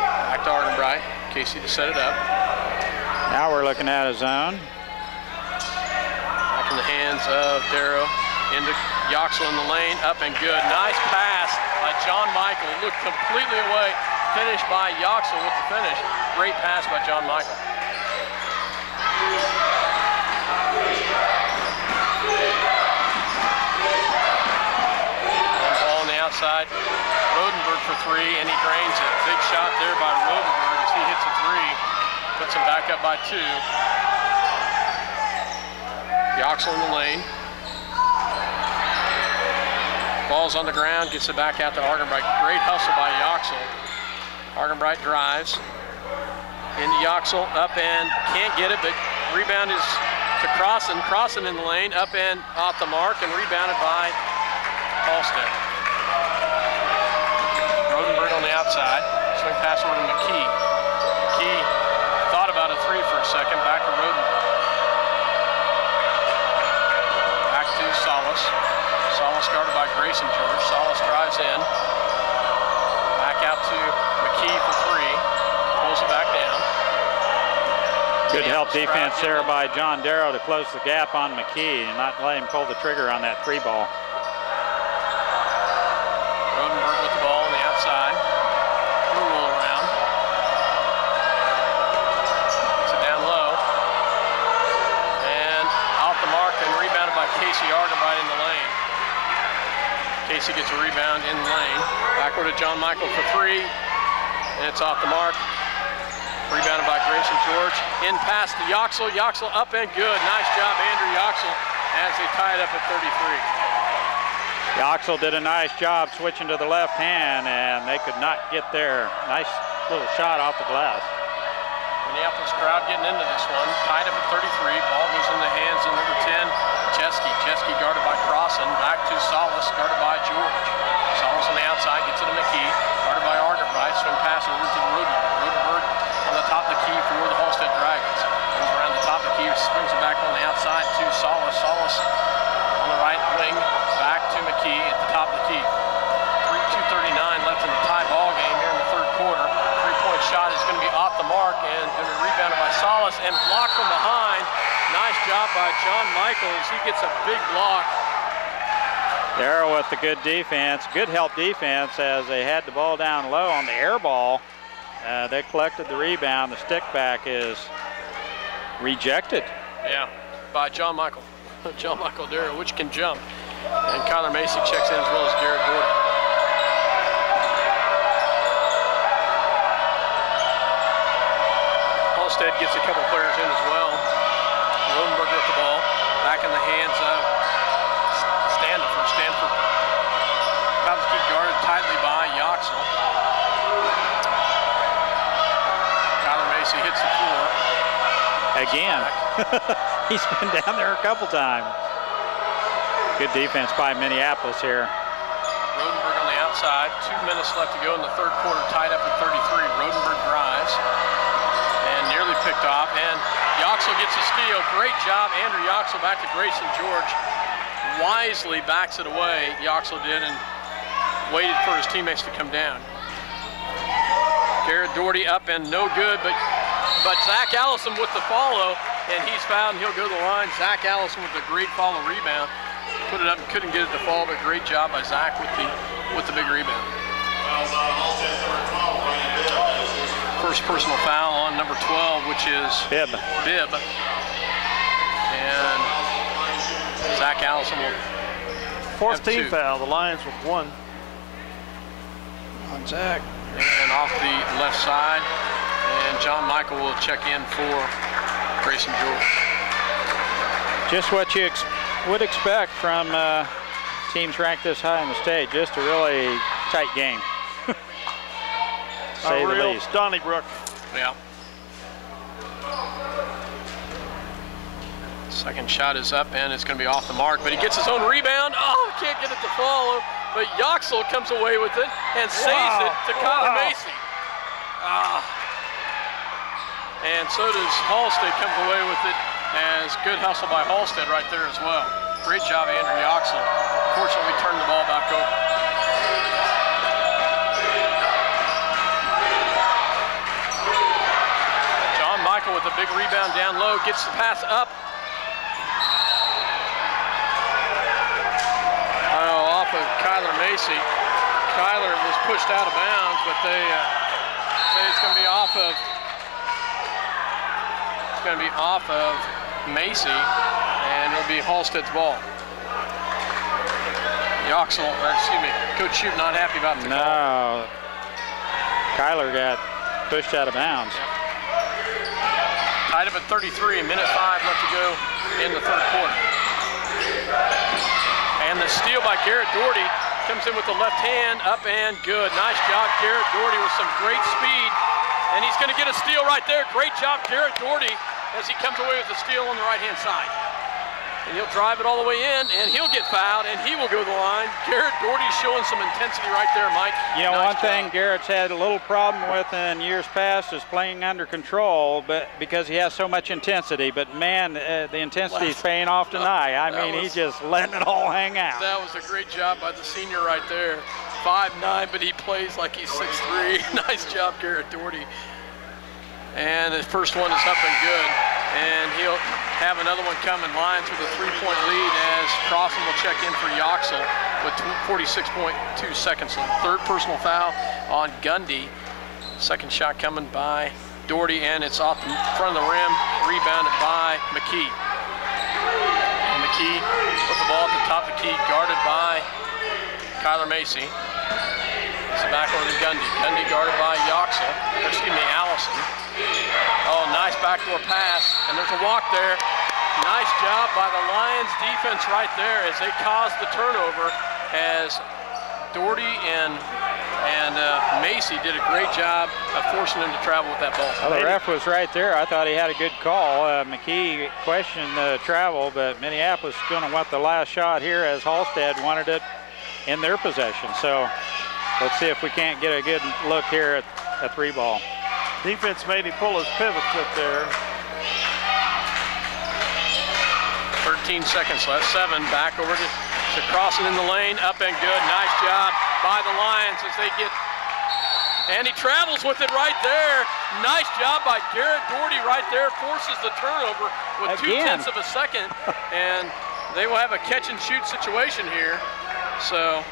Back to Argenbright, Casey to set it up. Now we're looking at a zone. Back in the hands of Darrow, into Yoxel in the lane, up and good. Nice pass by John Michael, looked completely away. Finished by Yoxel with the finish. Great pass by John Michael. One ball on the outside. Rodenberg for three, and he drains it. Big shot there by Rodenberg as he hits a three. Puts him back up by 2. Yoxel in the lane. Ball's on the ground, gets it back out to Argenbright. Great hustle by Yoxel. Argenbright drives into Yoxel, up and can't get it, but rebound is to Crossan. Crossan in the lane, up and off the mark, and rebounded by Halstead. Rodenberg on the outside, swing pass over to McKee. McKee thought about a three for a second, back to Rodenberg. Back to Solis. Solis guarded by Grayson George. Solis drives in. Back out to McKee for three. Pulls it back down. Good help defense there by John Darrow to close the gap on McKee and not let him pull the trigger on that 3 ball. Rodenberg with the ball on the outside. Roll around. Gets it down low. And off the mark and rebounded by Casey Argenbright in the lane. Casey gets a rebound in the lane. Backward to John Michael for three. And it's off the mark. Rebounded by Grayson George. In pass to Yoxel. Yoxel up and good. Nice job, Andrew Yoxel, as they tie it up at 33. Yoxel did a nice job switching to the left hand, and they could not get there. Nice little shot off the glass. Minneapolis crowd getting into this one. Tied up at 33. Ball goes in the hands of number 10, Jeske. Jeske guarded by Crossan. Back to Solis, guarded by George. Solis on the outside, gets it to McKee. Guarded by Argenbright. Swing pass over to Rodenberg. Rodenberg on the top of the key for the Halstead Dragons. Comes around the top of the key, springs it back on the outside to Solis. Solis on the right wing, back to McKee at the top of the key. 2:39 left in the tie ball game here in the third quarter. Three-point shot is going to be off the mark and going to be rebounded by Solis and blocked from behind. Nice job by John Michaels. He gets a big block. Darrell with the good defense, good help defense as they had the ball down low on the air ball. They collected the rebound. The stick back is rejected. Yeah, by John Michael. John Michael Darrell, which can jump. And Kyler Macy checks in as well as Garrett Doherty. Halstead gets a couple players in as well. Rodenberger with the ball. Back in the hands of Stanford. Pavsky guarded tightly by Yoxel. Kyler Macy hits the floor. Again. He's been down there a couple times. Good defense by Minneapolis here. Rodenberg on the outside. 2 minutes left to go in the third quarter, tied up at 33. Rodenberg drives and nearly picked off. And Yoxel gets a steal. Great job, Andrew Yoxel back to Grayson George. Wisely backs it away, Yoxel did, and waited for his teammates to come down. Garrett Doherty up and no good, but Zach Allison with the follow, and he's fouled, and he'll go to the line. Zach Allison with a great follow rebound. Put it up and couldn't get it to fall, but great job by Zach with the big rebound. First personal foul on number 12, which is Bibb. And Zach Allison will fourth team foul, the Lions with 1. On Zach. And off the left side. And John Michael will check in for Grayson George. Just what you would expect from teams ranked this high in the state. Just a really tight game, to say the least. Donnybrook. Yeah. Second shot is up, and it's going to be off the mark, but he gets his own rebound. Oh, can't get it to follow, but Yoxel comes away with it and saves it to Kyler Macy. And so does Halstead, comes away with it as good hustle by Halstead right there as well. Great job, Andrew Yoxel. Unfortunately, we turned the ball back over. John Michael with a big rebound down low, gets the pass up. Off of Kyler Macy. Kyler was pushed out of bounds, but they say it's going to be off of. It's going to be off of Macy, and it'll be Halstead's ball. Yoxel, Coach Shute not happy about the call. No, Kyler got pushed out of bounds. Yep. Tied up at 33, minute 5 left to go in the third quarter. And the steal by Garrett Doherty comes in with the left hand, up and good. Nice job, Garrett Doherty with some great speed. And he's going to get a steal right there. Great job, Garrett Doherty, as he comes away with the steal on the right-hand side. And he'll drive it all the way in, and he'll get fouled, and he will go to the line. Garrett Doherty's showing some intensity right there, Mike. You know, nice one thing job. Garrett's had a little problem with in years past is playing under control, but because he has so much intensity. But man, the intensity is paying off tonight. I mean, he's just letting it all hang out. That was a great job by the senior right there. 5'9", but he plays like he's 6'3". Nice job, Garrett Doherty. And the first one is up and good. And he'll have another one coming. Lions with a 3-point lead as Crossan will check in for Yoxel with 46.2 seconds left. Third personal foul on Gundy. Second shot coming by Doherty, and it's off the front of the rim, rebounded by McKee. And McKee put the ball at the top of the key, guarded by Kyler Macy. It's back over to Gundy. Gundy guarded by Allison. Oh, nice backdoor pass, and there's a walk there. Nice job by the Lions defense right there as they caused the turnover, as Doherty and Macy did a great job of forcing him to travel with that ball. Well, the ref was right there. I thought he had a good call. McKee questioned the travel, but Minneapolis is going to want the last shot here as Halstead wanted it in their possession. So let's see if we can't get a good look here at 3-ball. Defense made him pull his pivot foot there. 13 seconds left. 7 back over to Crossan in the lane. Up and good. Nice job by the Lions as they get. And he travels with it right there. Nice job by Garrett Doherty right there. Forces the turnover with 0.2 of a second. And they will have a catch and shoot situation here. So,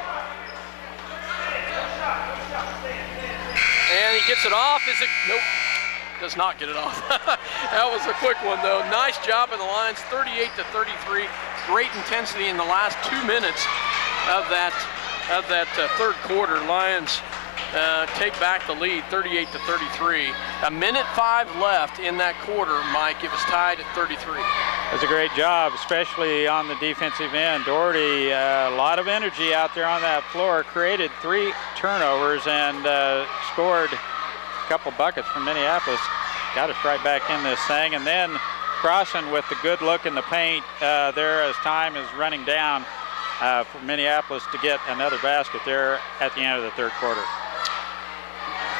and he gets it off. Is it? Nope. Does not get it off. That was a quick one, though. Nice job in the Lions, 38-33. Great intensity in the last 2 minutes of that third quarter. Lions take back the lead, 38-33. A minute 5 left in that quarter, Mike. It was tied at 33. That's a great job, especially on the defensive end. Doherty, a lot of energy out there on that floor, created 3 turnovers and scored a couple buckets from Minneapolis. Got us right back in this thing. And then Crossan with the good look in the paint there as time is running down for Minneapolis to get another basket there at the end of the third quarter.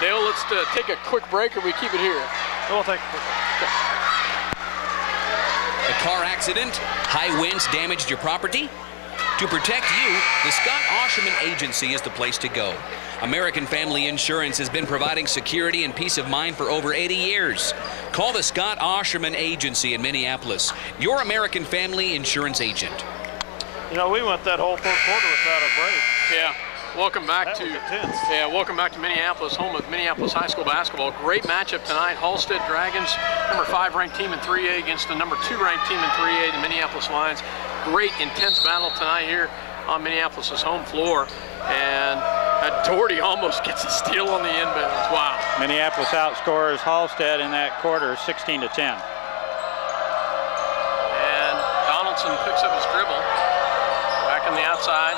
Dale, let's take a quick break, or we keep it here? We'll take a quick break. A car accident, high winds damaged your property? To protect you, the Scott Osherman Agency is the place to go. American Family Insurance has been providing security and peace of mind for over 80 years. Call the Scott Osherman Agency in Minneapolis, your American Family Insurance agent. You know, we went that whole third quarter without a break. Yeah. Welcome back That was intense. welcome back to Minneapolis, home of Minneapolis High School basketball. Great matchup tonight. Halstead Dragons, number 5 ranked team in 3A against the number 2 ranked team in 3A, the Minneapolis Lions. Great intense battle tonight here on Minneapolis's home floor. And Doherty almost gets a steal on the inbounds. Wow. Minneapolis outscores Halstead in that quarter 16-10. And Donaldson picks up his dribble. Back on the outside.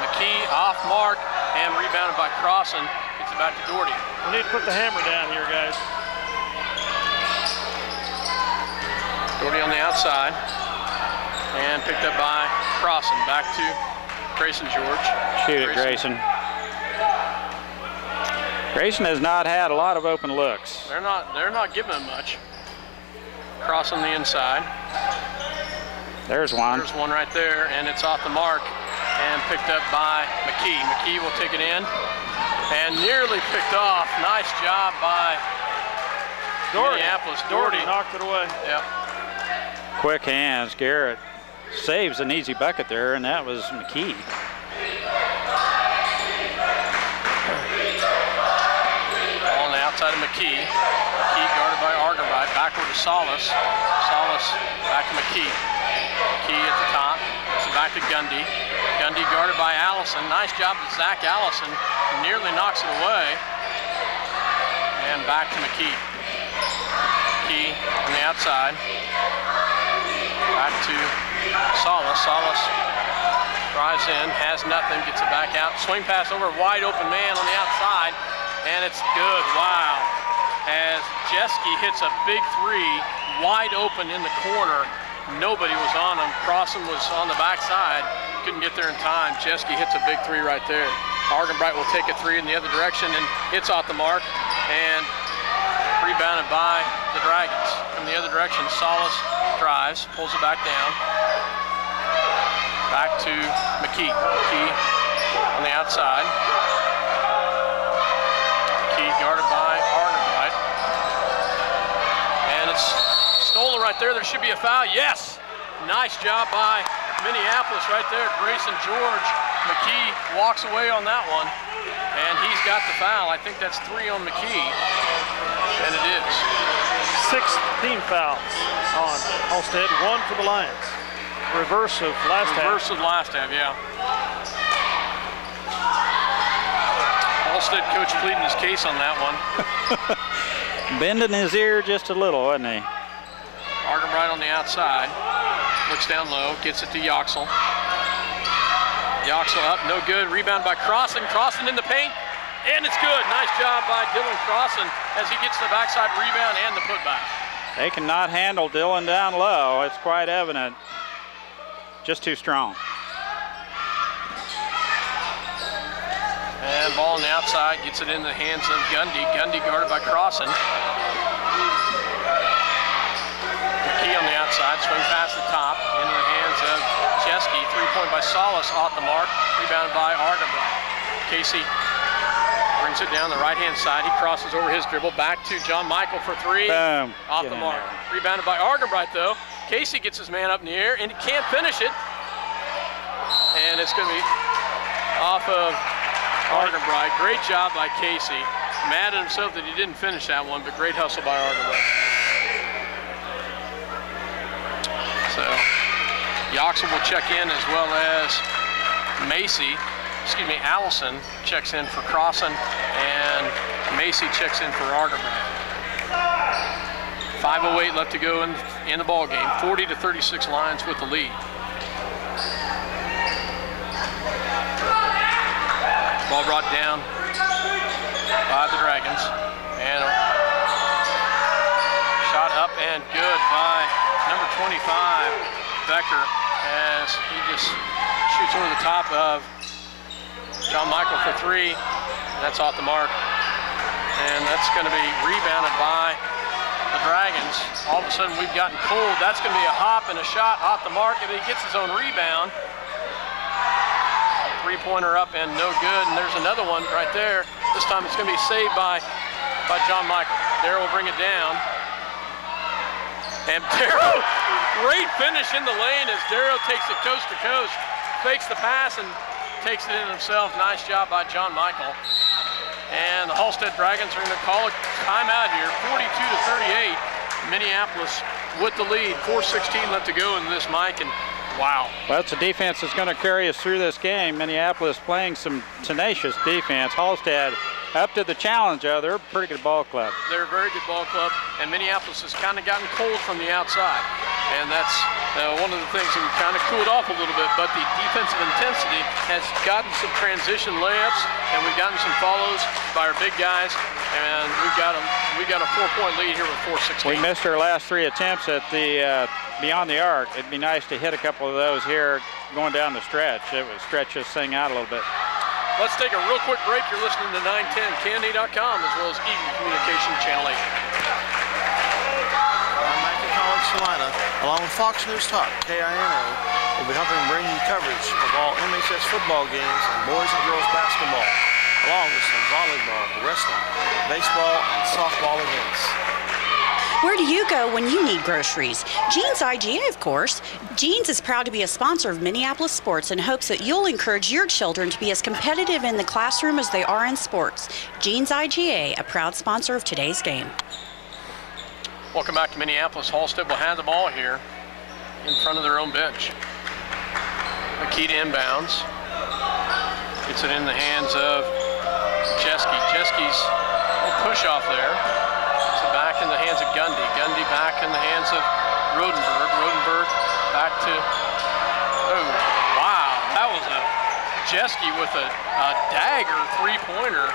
McKee off mark and rebounded by Crossan. Gets it back to Doherty. We need to put the hammer down here, guys. Doherty on the outside. And picked up by Crossan. Back to Grayson George. Shoot it, Grayson. Grayson has not had a lot of open looks. They're not giving him much. Cross on the inside. There's one. There's one right there, and it's off the mark and picked up by McKee. McKee will take it in and nearly picked off. Nice job by Minneapolis. Doherty knocked it away. Yep. Quick hands. Garrett saves an easy bucket there, and that was McKee. Ball on the outside of McKee. McKee guarded by Argerbright. Backward to Solis. Solis back to McKee. McKee at the top. So back to Gundy. Gundy guarded by Allison. Nice job to Zach Allison. Nearly knocks it away. And back to McKee. McKee on the outside. Back to Solis. Solis drives in, has nothing, gets it back out. Swing pass over, wide open man on the outside, and it's good. Wow. As Jeske hits a big 3, wide open in the corner. Nobody was on him. Crossan was on the backside. Couldn't get there in time. Jeske hits a big 3 right there. Argenbright will take a 3 in the other direction, and it's off the mark. And rebounded by the Dragons. From the other direction, Solis drives, pulls it back down. Back to McKee. McKee on the outside. McKee guarded by Argenbright. And it's stolen right there. There should be a foul. Yes! Nice job by Minneapolis right there. Grayson George. McKee walks away on that one. And he's got the foul. I think that's 3 on McKee. And it is. 6 team fouls on Halstead, 1 for the Lions. Reverse of last half. Reverse of last half, yeah. Halstead coach pleading his case on that one. Bending his ear just a little, wasn't he? Argenbright on the outside. Looks down low, gets it to Yoxel. Yoxel up, no good. Rebound by Crossan. Crossan in the paint, and it's good. Nice job by Dylan Crossan as he gets the backside rebound and the putback. They cannot handle Dylan down low. It's quite evident. Just too strong. And ball on the outside, gets it in the hands of Gundy. Gundy guarded by Crossan. McKee on the outside, swing past the top, into the hands of Jeske. 3-point by Solis, off the mark, rebounded by Argenbright. Casey brings it down the right-hand side. He crosses over his dribble, back to John Michael for 3. Boom. Off the mark. Rebounded by Argenbright, though. Casey gets his man up in the air and can't finish it. And it's going to be of Argenbright. Great job by Casey. Mad at himself that he didn't finish that one, but great hustle by Argenbright. So Yoxel will check in, as well as Allison checks in for Crossan, and Macy checks in for Argenbright. 5:08 left to go in the ball game. 40-36 Lions with the lead. Ball brought down by the Dragons, and a shot up and good by number 25, Becker, as he just shoots over the top of John Michael for three. That's off the mark, and that's going to be rebounded by the Dragons. All of a sudden we've gotten cold. That's going to be a hop and a shot off the mark, and he gets his own rebound. Three-pointer up and no good, and there's another one right there. This time it's going to be saved by John Michael. Darrow will bring it down. And Darrow, great finish in the lane as Darrow takes it coast to coast, fakes the pass and takes it in himself. Nice job by John Michael. And the Halstead Dragons are going to call a timeout here, 42-38. Minneapolis with the lead, 4:16 left to go in this, Mike, and wow. Well, it's a defense that's going to carry us through this game. Minneapolis playing some tenacious defense. Halstead up to the challenge, though. They're a pretty good ball club. They're a very good ball club, and Minneapolis has kind of gotten cold from the outside. And that's one of the things that we kind of cooled off a little bit, but the defensive intensity has gotten some transition layups, and we've gotten some follows by our big guys, and we got a 4-point lead here with 4:16. We missed our last 3 attempts at the beyond the arc. It'd be nice to hit a couple of those here going down the stretch. It would stretch this thing out a little bit. Let's take a real quick break. You're listening to 910KNA.com as well as Eagle Communication Channel 8. Salina, along with Fox News Talk, KINO, will be helping bring you coverage of all MHS football games and boys and girls basketball, along with some volleyball, wrestling, baseball, and softball events. Where do you go when you need groceries? Jeans IGA, of course. Jeans is proud to be a sponsor of Minneapolis sports and hopes that you'll encourage your children to be as competitive in the classroom as they are in sports. Jeans IGA, a proud sponsor of today's game. Welcome back to Minneapolis. Halstead will have the ball here in front of their own bench. Makita inbounds. Gets it in the hands of Jeske. Jeske's push off there. Gets it back in the hands of Gundy. Gundy back in the hands of Rodenberg. Rodenberg back to, oh, wow. That was a Jeske with a dagger three-pointer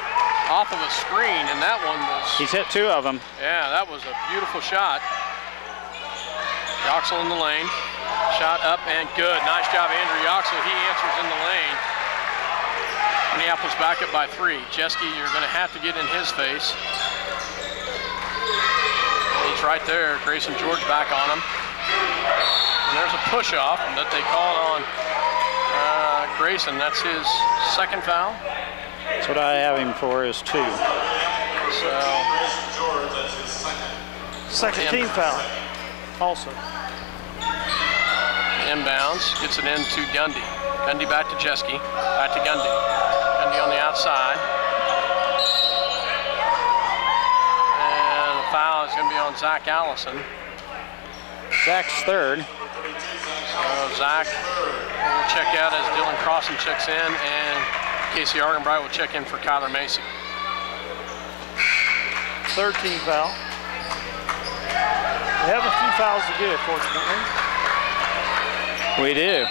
off of a screen, and that one was... He's hit 2 of them. Yeah, that was a beautiful shot. Yoxel in the lane. Shot up and good. Nice job, Andrew Yoxel. He answers in the lane. Minneapolis back up by 3. Jeske, you're going to have to get in his face. He's right there. Grayson George back on him. And there's a push-off that they call on Grayson. That's his second foul. That's what I have him for, is 2. So, second team foul also. Inbounds, gets it into Gundy. Gundy back to Jeske, back to Gundy. Gundy on the outside. And the foul is going to be on Zach Allison. Zach's 3rd. So Zach will check out as Dylan Crossan checks in, and Casey Argenbright will check in for Kyler Macy. 3rd team foul. We have a few fouls to give, fortunately. We do.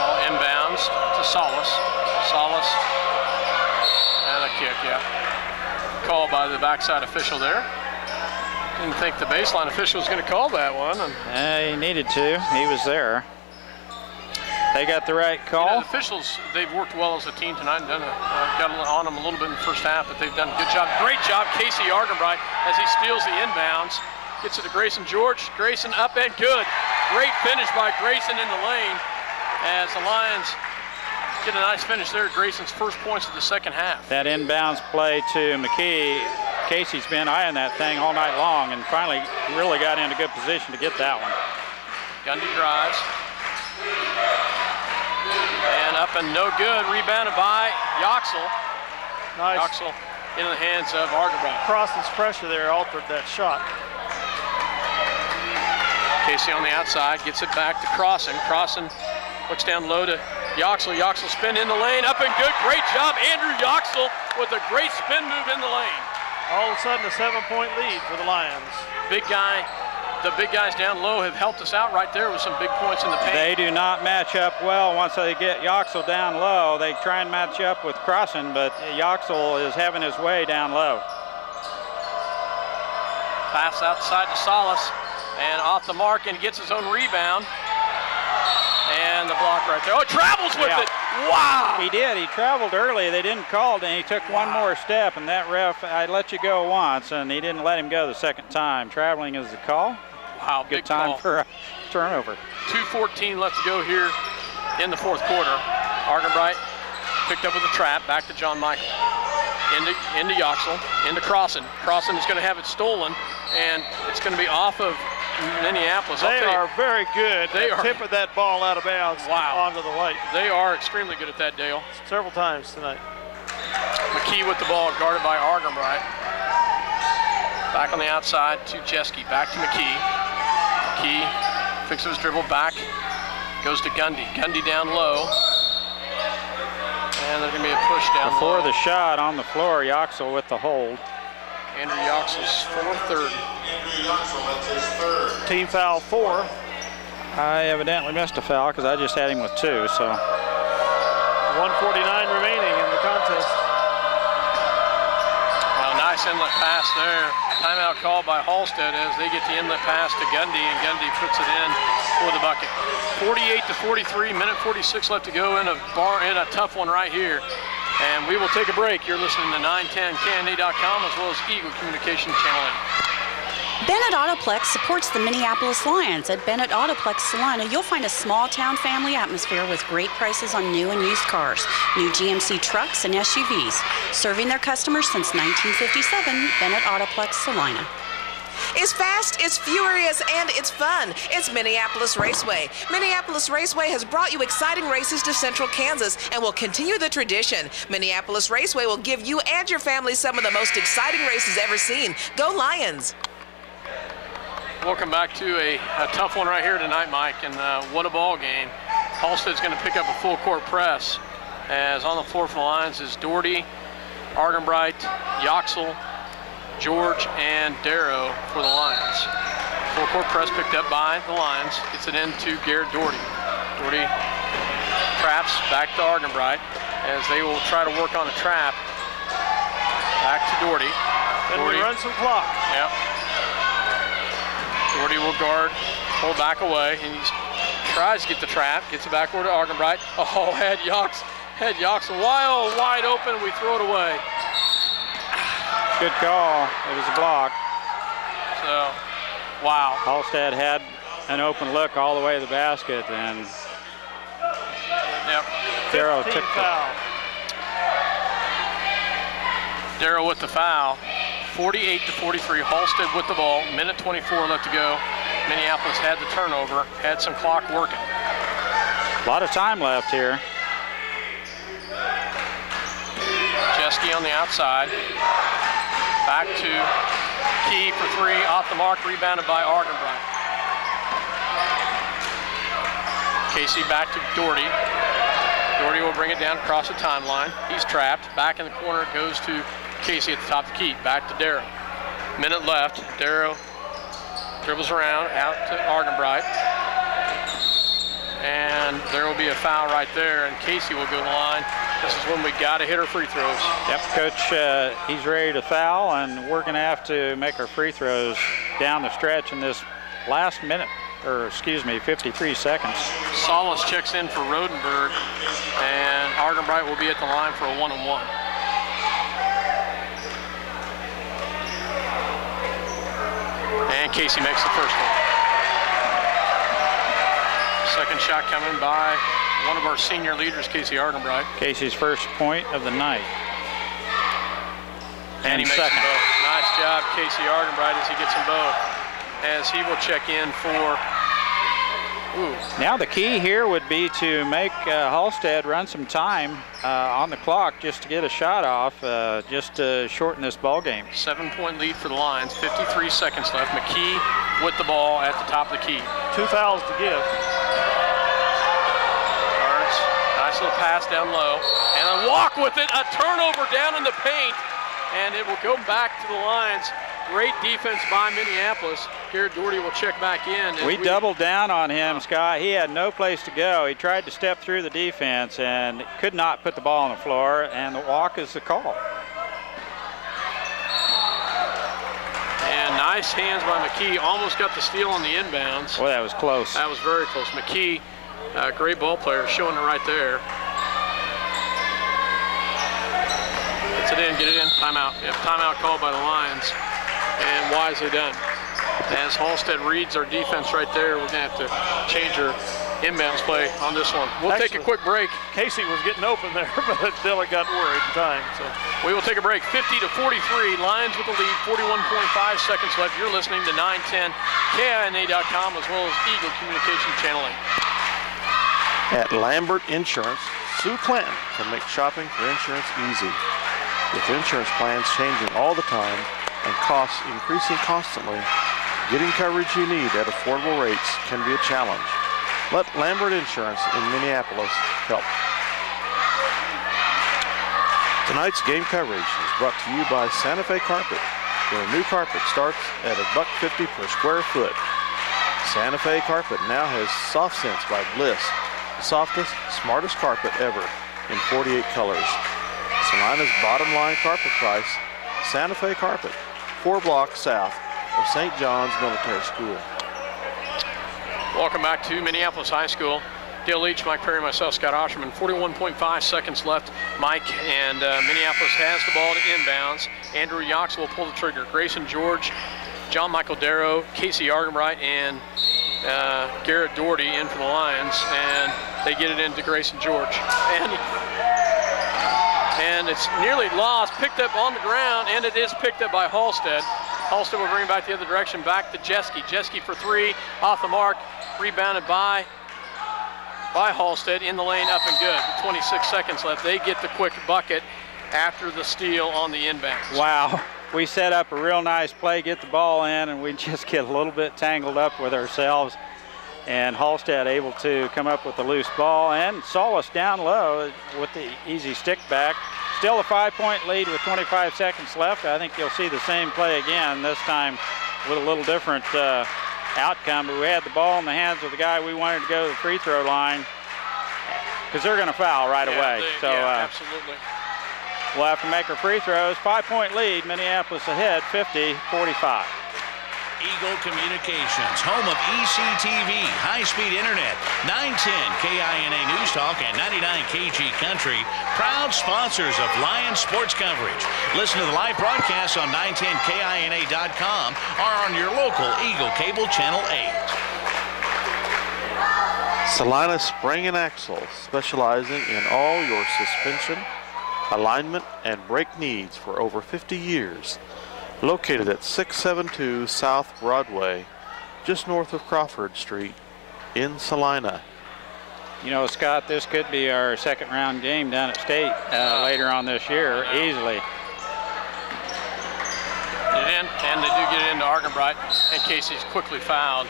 Ball inbounds to Solis. Solis and a kick, yeah. Called by the backside official there. Didn't think the baseline official was going to call that one. And He needed to. He was there. They got the right call. You know, the officials, they've worked well as a team tonight and got on them a little bit in the first half, but they've done a good job. Great job, Casey Argenbright, as he steals the inbounds. Gets it to Grayson George. Grayson up and good. Great finish by Grayson in the lane as the Lions get a nice finish there. Grayson's first points of the second half. That inbounds play to McKee. Casey's been eyeing that thing all night long and finally really got into good position to get that one. Gundy drives. no good. Rebounded by Yoxel. Nice. Yoxel into the hands of Argenbright. Crossen's pressure there altered that shot. Casey on the outside gets it back to Crossan. Crossan looks down low to Yoxel. Yoxel spin in the lane, up and good. Great job, Andrew Yoxel with a great spin move in the lane. All of a sudden, a 7-point lead for the Lions. Big guy, the big guys down low have helped us out right there with some big points in the paint. They do not match up well once they get Yoxel down low. They try and match up with Crossan, but Yoxel is having his way down low. Pass outside to Salas, and off the mark, and gets his own rebound. And the block right there. Oh, travels with it. Wow. He did. He traveled early. They didn't call it, and he took one more step, and that ref, I let you go once, and he didn't let him go the second time. Traveling is the call. Wow, good big time call. for a turnover. 2:14 left to go here in the fourth quarter. Argenbright picked up with a trap, back to John Michael. Into Yoxel, into Crossan. Crossan is going to have it stolen, and it's going to be off of Minneapolis. They are very good at tipping that ball out of bounds onto the white. They are extremely good at that, Dale. Several times tonight. McKee with the ball, guarded by Argenbright. Back on the outside to Jeske, back to McKee. McKee fixes his dribble back, goes to Gundy. Gundy down low. And there's going to be a push down Before low. the shot on the floor, Yoxel with the hold. Andrew Yoxel's third. Andrew Yoxel, that's his third. Team foul 4. I evidently missed a foul because I just had him with 2, so. 1:49 remaining in the contest. Well, nice inlet pass there. Timeout called by Halstead as they get the inlet pass to Gundy, and Gundy puts it in for the bucket. 48-43, minute 46 left to go in a tough one right here. And we will take a break. You're listening to 910KNA.com as well as Eagle Communication Channel 8. Bennett Autoplex supports the Minneapolis Lions. At Bennett Autoplex Salina, you'll find a small-town family atmosphere with great prices on new and used cars, new GMC trucks and SUVs. Serving their customers since 1957, Bennett Autoplex Salina. It's fast, it's furious, and it's fun. It's Minneapolis Raceway. Minneapolis Raceway has brought you exciting races to Central Kansas and will continue the tradition. Minneapolis Raceway will give you and your family some of the most exciting races ever seen. Go Lions! Welcome back to a tough one right here tonight, Mike, and what a ball game. Halstead's going to pick up a full court press, as on the floor for the Lions is Doherty, Argenbright, Yoxel, George, and Darrow for the Lions. Full court press picked up by the Lions. Gets it into Garrett Doherty. Doherty traps back to Argenbright as they will try to work on a trap. Back to Doherty. Then we run some clock. Yep. Doherty will guard, pull back away, and he tries to get the trap, gets it back over to Argenbright. Oh, had Yoxel wide open, we throw it away. Good call. It was a block. So, wow. Halstead had an open look all the way to the basket, and yep. Darrow took foul. Darrow with the foul. 48-43, Halstead with the ball. Minute 24 left to go. Minneapolis had the turnover, had some clock working. A lot of time left here. Jeske on the outside. Back to Key for 3, off the mark, rebounded by Argenbright. Casey back to Doherty. Doherty will bring it down across the timeline. He's trapped. Back in the corner, it goes to Casey at the top of the key. Back to Darrow. Minute left. Darrow dribbles around, out to Argenbright. And there will be a foul right there, and Casey will go to the line. This is when we got to hit our free throws. Yep, Coach, he's ready to foul, and we're going to have to make our free throws down the stretch in this last minute, or excuse me, 53 seconds. Salas checks in for Rodenberg, and Argenbright will be at the line for a 1-on-1. And Casey makes the first one. Second shot coming by one of our senior leaders, Casey Argenbright. Casey's first point of the night. And he makes them both. Nice job, Casey Argenbright, as he gets them both. As he will check in for Ooh. Now the key here would be to make Halstead run some time on the clock just to get a shot off, just to shorten this ball game. 7-point lead for the Lions, 53 seconds left. McKee with the ball at the top of the key. 2 fouls to give. Cards, nice little pass down low, and a walk with it, a turnover down in the paint, and it will go back to the Lions. Great defense by Minneapolis. Garrett Doherty will check back in. We doubled down on him, Scott. He had no place to go. He tried to step through the defense and could not put the ball on the floor, and the walk is the call. And nice hands by McKee. Almost got the steal on the inbounds. Boy, that was close. That was very close. McKee, great ball player, showing it right there. Gets it in, get it in, timeout. Yep, timeout called by the Lions. And wisely done. As Halstead reads our defense right there, we're going to have to change our inbounds play on this one. We'll take a quick break. Casey was getting open there, but Dilla got worried in time. So we will take a break. 50-43, Lions with the lead, 41.5 seconds left. You're listening to 910 KINA.com as well as Eagle Communication Channel 8. At Lambert Insurance, Sue Clanton can make shopping for insurance easy. With insurance plans changing all the time and costs increasing constantly, getting coverage you need at affordable rates can be a challenge. Let Lambert Insurance in Minneapolis help. Tonight's game coverage is brought to you by Santa Fe Carpet, where new carpet starts at $1.50 per square foot. Santa Fe Carpet now has Soft Sense by Bliss, the softest, smartest carpet ever in 48 colors. Salina's bottom line carpet price, Santa Fe Carpet, 4 blocks south of St. John's Military School. Welcome back to Minneapolis High School. Dale Leach, Mike Perry, myself, Scott Osherman. 41.5 seconds left. Mike, and Minneapolis has the ball to inbounds. Andrew Yox will pull the trigger. Grayson George, John Michael Darrow, Casey Argenbright, and Garrett Doherty in for the Lions, and they get it into Grayson George. And it's nearly lost, picked up on the ground, and it is picked up by Halstead. Halstead will bring it back the other direction, back to Jeske. Jeske for 3, off the mark, rebounded by Halstead, in the lane, up and good. 26 seconds left. They get the quick bucket after the steal on the inbounds. Wow, we set up a real nice play, get the ball in, and we just get a little bit tangled up with ourselves. And Halstead able to come up with the loose ball and saw us down low with the easy stick back. Still a 5-point lead with 25 seconds left. I think you'll see the same play again, this time with a little different outcome. But we had the ball in the hands of the guy we wanted to go to the free throw line, because they're going to foul right away. Absolutely. We'll have to make our free throws. 5-point lead, Minneapolis ahead, 50-45. Eagle Communications, home of ECTV, high-speed internet, 910 KINA News Talk and 99 KG Country, proud sponsors of Lions sports coverage. Listen to the live broadcasts on 910KINA.com or on your local Eagle Cable Channel 8. Salina Spring and Axle, specializing in all your suspension, alignment, and brake needs for over 50 years. Located at 672 South Broadway, just north of Crawford Street in Salina. You know, Scott, this could be our second round game down at State later on this year, easily. Get in, and they do get it into Argenbright, and Casey's quickly fouled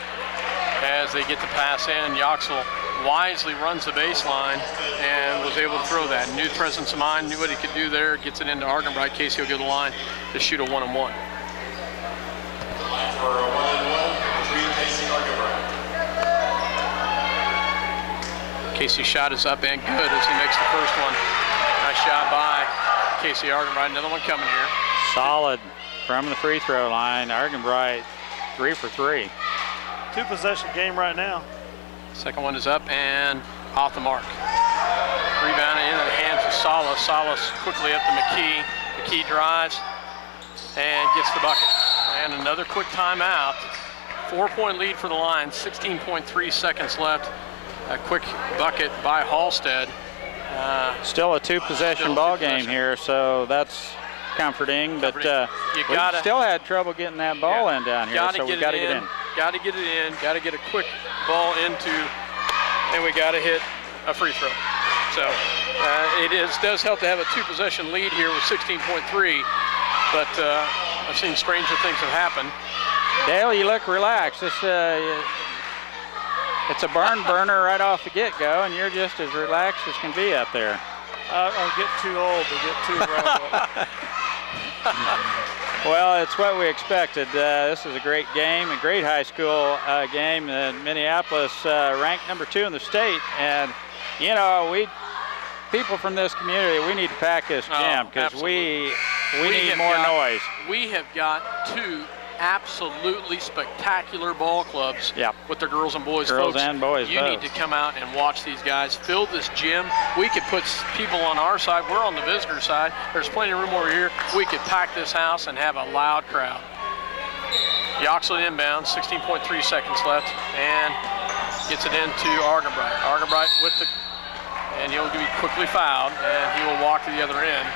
as they get the pass in. Yoxel wisely runs the baseline and was able to throw that. New presence of mind, knew what he could do there, gets it into Argenbright. Casey will go to the line to shoot a 1-on-1. Casey's shot is up and good as he makes the first one. Nice shot by Casey Argenbright. Another one coming here. Solid from the free throw line. Argenbright 3 for 3. 2-possession game right now. Second one is up and off the mark. Rebound into the hands of Salas. Salas quickly up to McKee. McKee drives and gets the bucket. And another quick timeout. 4-point lead for the Lions. 16.3 seconds left. A quick bucket by Halstead. Still a 2-possession ball game here, so that's comforting. But we still had trouble getting that ball in down here, so we got to get in. Got to get it in. Got to get a quick ball into and we got to hit a free throw. So does help to have a 2-possession lead here with 16.3, but I've seen stranger things have happened. Dale, you look relaxed. It's a barn burner right off the get-go, and you're just as relaxed as can be out there. I'm getting too old to get too wound up. Well, it's what we expected. This is a great game, a great high school game. Minneapolis ranked number 2 in the state, and you know, people from this community, we need to pack this gym because we need more noise. We have got 2 absolutely spectacular ball clubs with the girls and boys. Girls folks, and boys. You need to come out and watch these guys fill this gym. We could put people on our side. We're on the visitor side. There's plenty of room over here. We could pack this house and have a loud crowd. Yoxley inbound, 16.3 seconds left, and gets it into Argenbright. Argenbright with the, and he'll be quickly fouled, and he will walk to the other end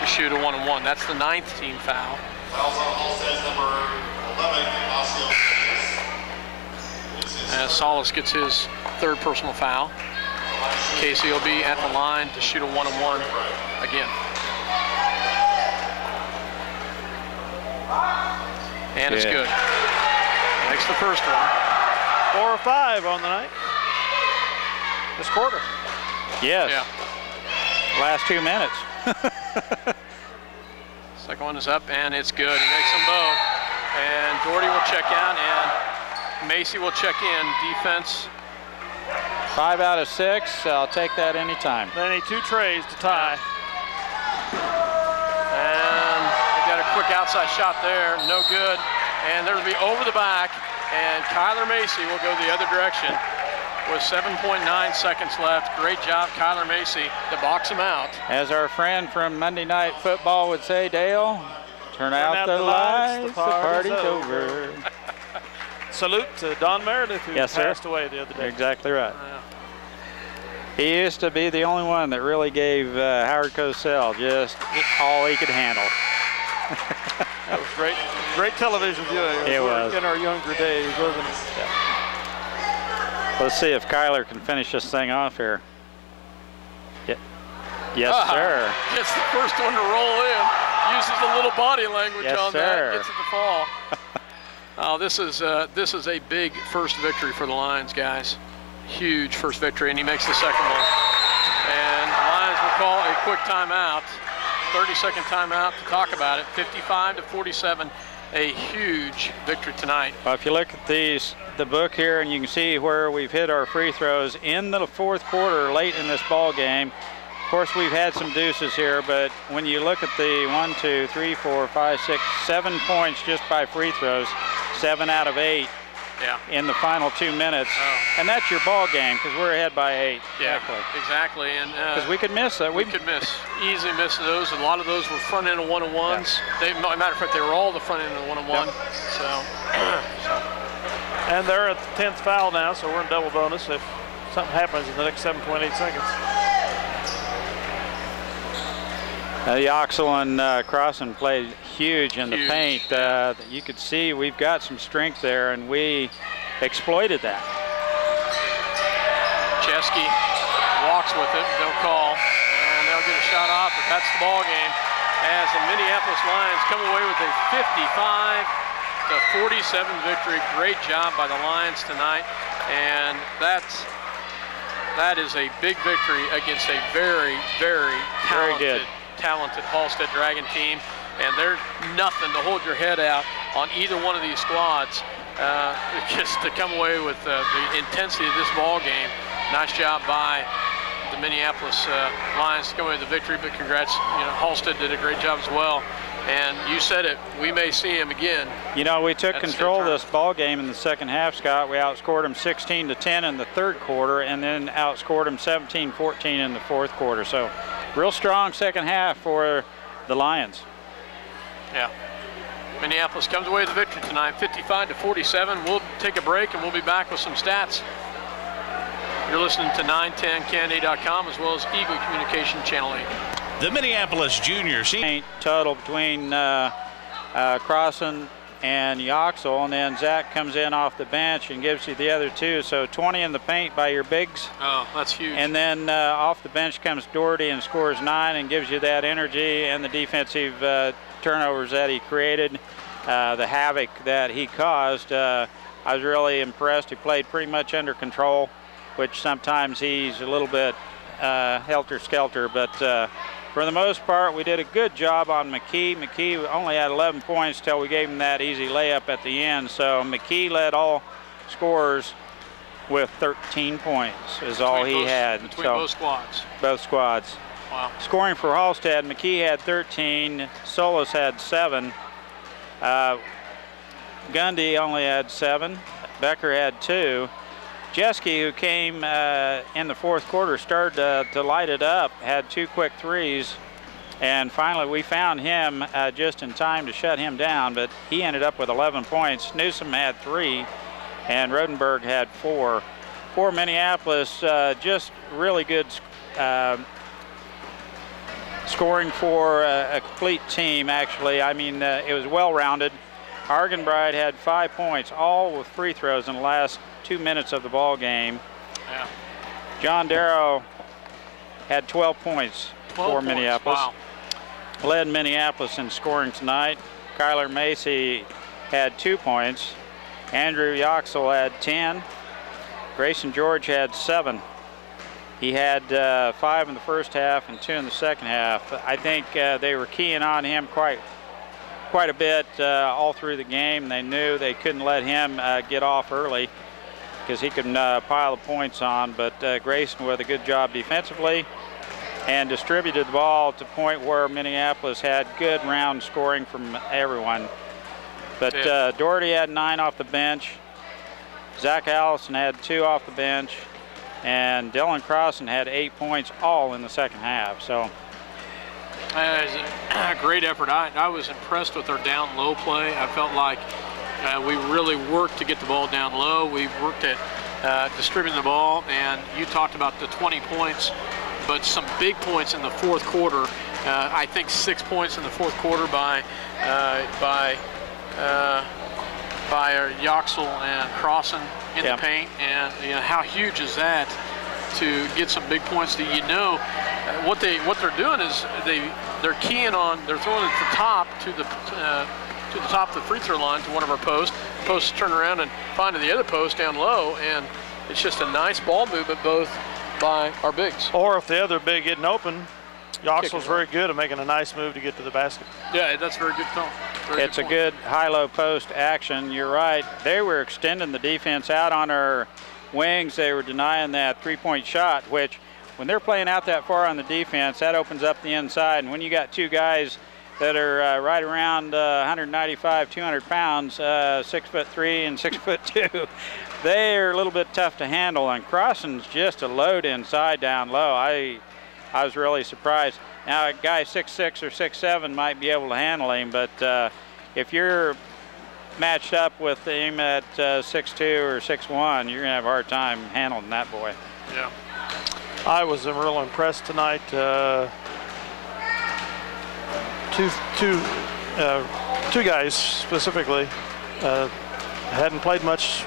to shoot a 1-and-1. That's the 9th team foul. Fouls on Halstead, number 11, Osceola. As Solis gets his 3rd personal foul. Casey will be at the line to shoot a 1-and-1 again. And it's good. Makes the first one. 4 or 5 on the night. This quarter. Yes. Yeah. Last 2 minutes. Second one is up, and it's good. He makes them both. And Doherty will check out, and Macy will check in. Defense. 5 out of 6. I'll take that anytime. They need 2 trays to tie. And they got a quick outside shot there. No good. And there'll be over the back, and Kyler Macy will go the other direction with 7.9 seconds left. Great job, Kyler Macy, to box him out. As our friend from Monday Night Football would say, Dale, turn out the lights, the party's over. Salute to Don Meredith, who passed away the other day. Exactly right. He used to be the only one that really gave Howard Cosell just all he could handle. That was great. Great television viewing. It was. In our younger days, wasn't it? Yeah. Let's see if Kyler can finish this thing off here. Yes, sir. Gets the first one to roll in. Uses a little body language on that. Gets it to fall. This is a big first victory for the Lions, guys. Huge first victory, and he makes the second one. And the Lions will call a quick timeout, 30-second timeout to talk about it. 55-47, a huge victory tonight. Well, if you look at the book here, and you can see where we've hit our free throws in the 4th quarter late in this ball game. Of course, we've had some deuces here, but when you look at the 1, 2, 3, 4, 5, 6, 7 points just by free throws, 7 out of 8 in the final 2 minutes, and that's your ball game because we're ahead by 8. Yeah, exactly. And because we could miss that. We could easily miss those. A lot of those were front end of 1-and-1s. Matter of fact, they were all the front end of 1-and-1. So. And they're at the 10th foul now, so we're in double bonus if something happens in the next 7.8 seconds. The Oxel and Crossan played huge in the paint. You could see we've got some strength there, and we exploited that. Chesky walks with it, no call, and they'll get a shot off, but that's the ball game as the Minneapolis Lions come away with a 55-47 victory. Great job by the Lions tonight, and that is a big victory against a very, very talented Halstead Dragon team, and they're nothing to hold your head out on either one of these squads. Just to come away with the intensity of this ball game. Nice job by the Minneapolis Lions to come away with the victory, but congrats, Halstead did a great job as well. And you said it, we may see him again. You know, we took control of this ball game in the second half, Scott. We outscored them 16-10 in the 3rd quarter, and then outscored them 17-14 in the 4th quarter. So real strong second half for the Lions. Yeah. Minneapolis comes away with the victory tonight, 55-47. We'll take a break, and we'll be back with some stats. You're listening to 910KNA.com as well as Eagle Communication Channel 8. The Minneapolis Junior total between Crossan and Yoxel, and then Zach comes in off the bench and gives you the other two. So 20 in the paint by your bigs. Oh, that's huge. And then off the bench comes Doherty and scores 9 and gives you that energy and the defensive turnovers that he created, the havoc that he caused. I was really impressed. He played pretty much under control, which sometimes he's a little bit helter-skelter, but for the most part, we did a good job on McKee. McKee only had 11 points till we gave him that easy layup at the end. So McKee led all scorers with 13 points is all he had. Between both squads. Both squads. Wow. Scoring for Halstead, McKee had 13, Solis had 7. Gundy only had 7. Becker had 2. Jeske, who came in the fourth quarter, started to light it up, had 2 quick threes, and finally we found him just in time to shut him down, but he ended up with 11 points. Newsom had 3, and Rodenberg had 4. For Minneapolis, just really good scoring for a complete team, actually. I mean, it was well-rounded. Argenbride had 5 points, all with free throws in the last 2 minutes of the ball game. Yeah. John Darrow had 12 points for Minneapolis. Wow. Led Minneapolis in scoring tonight. Kyler Macy had 2 points. Andrew Yoxel had 10. Grayson George had 7. He had 5 in the first half and 2 in the second half. I think they were keying on him quite a bit all through the game. They knew they couldn't let him get off early because he could pile the points on, but Grayson with a good job defensively and distributed the ball to the point where Minneapolis had good round scoring from everyone. But Doherty had 9 off the bench. Zach Allison had 2 off the bench, and Dylan Crossan had 8 points all in the second half. So it was a great effort. I was impressed with their down low play. I felt like we really worked to get the ball down low. We worked at distributing the ball, and you talked about the 20 points, but some big points in the fourth quarter. I think 6 points in the fourth quarter by Yoxel and Crossan in the paint, and you know how huge is that to get some big points? What they're doing is they're keying on, they're throwing it at the top to the top of the free throw line to one of our posts. Posts turn around and find the other post down low, and it's just a nice ball movement both by our bigs. Or if the other big isn't open, Yoxel's very good at making a nice move to get to the basket. Yeah, that's very good call. It's a good high-low post action. You're right. They were extending the defense out on our wings. They were denying that three-point shot, which when they're playing out that far on the defense, that opens up the inside. And when you got 2 guys that are right around 195, 200 pounds, 6'3" and 6'2", they're a little bit tough to handle. And Crossan's just a load inside down low. I was really surprised. Now a guy 6'6" or 6'7" might be able to handle him, but if you're matched up with him at 6'2" or 6'1", you're gonna have a hard time handling that boy. Yeah. I was real impressed tonight. Two guys specifically hadn't played much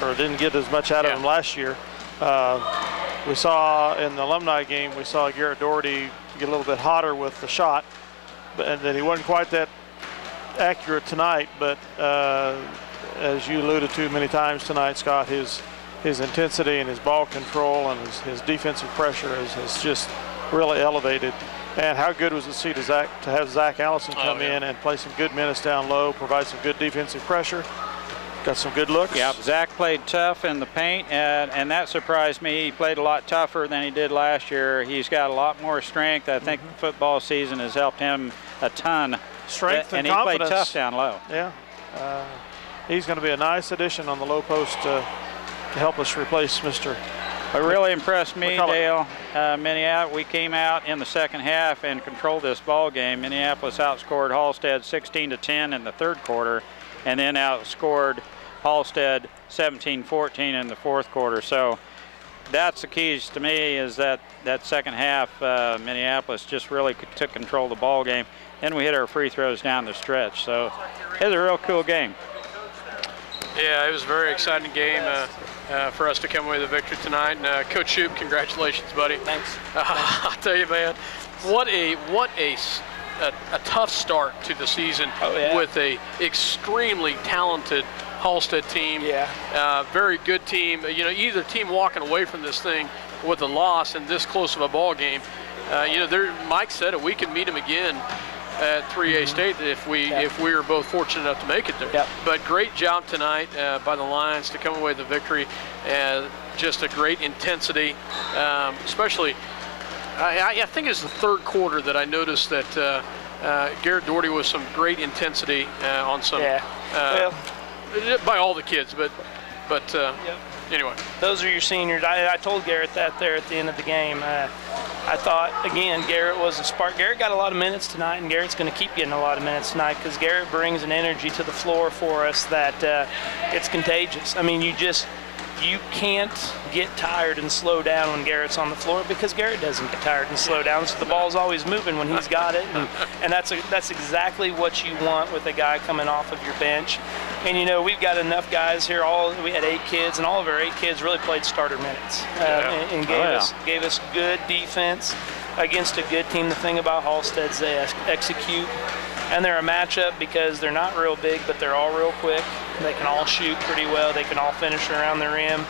or didn't get as much out of them last year. We saw in the alumni game, we saw Garrett Doherty get a little bit hotter with the shot, and then he wasn't quite that accurate tonight. But as you alluded to many times tonight, Scott, his intensity and his ball control and his defensive pressure is just really elevated. And how good was it to see to have Zach Allison come in and play some good minutes down low, provide some good defensive pressure. Got some good looks. Yeah, Zach played tough in the paint, and that surprised me. He played a lot tougher than he did last year. He's got a lot more strength. I think the football season has helped him a ton. Strength and he confidence. Played tough down low. Yeah, he's going to be a nice addition on the low post to help us replace Mr. It really impressed me, McCullough. Dale. Minneapolis, we came out in the second half and controlled this ball game. Minneapolis outscored Halstead 16-10 in the third quarter, and then outscored Halstead 17-14 in the fourth quarter. So that's the keys to me, is that second half, Minneapolis just really took control of the ball game. Then we hit our free throws down the stretch. So it was a real cool game. Yeah, it was a very exciting game for us to come away with a victory tonight. And Coach Shoup, congratulations, buddy. Thanks. I'll tell you, man, what a tough start to the season with a extremely talented Halstead team. Yeah. Very good team. You know, either team walking away from this thing with a loss and this close of a ball game. You know, Mike said it. We can meet them again at 3A State if we are both fortunate enough to make it there. Yep. But great job tonight by the Lions to come away with the victory. Just a great intensity, especially. I think it's the third quarter that I noticed that Garrett Doherty was some great intensity on some. Well, by all the kids, but anyway. Those are your seniors. I told Garrett that there at the end of the game. I thought, again, Garrett was a spark. Garrett got a lot of minutes tonight, and Garrett's going to keep getting a lot of minutes tonight because Garrett brings an energy to the floor for us that it's contagious. I mean, you can't get tired and slow down when Garrett's on the floor because Garrett doesn't get tired and slow down, so the ball's always moving when he's got it, and that's exactly what you want with a guy coming off of your bench. And you know, we've got enough guys here. We had 8 kids, and all of our 8 kids really played starter minutes and gave us good defense against a good team. The thing about Halstead is they execute, and they're a matchup because they're not real big, but they're all real quick. They can all shoot pretty well. They can all finish around the rim.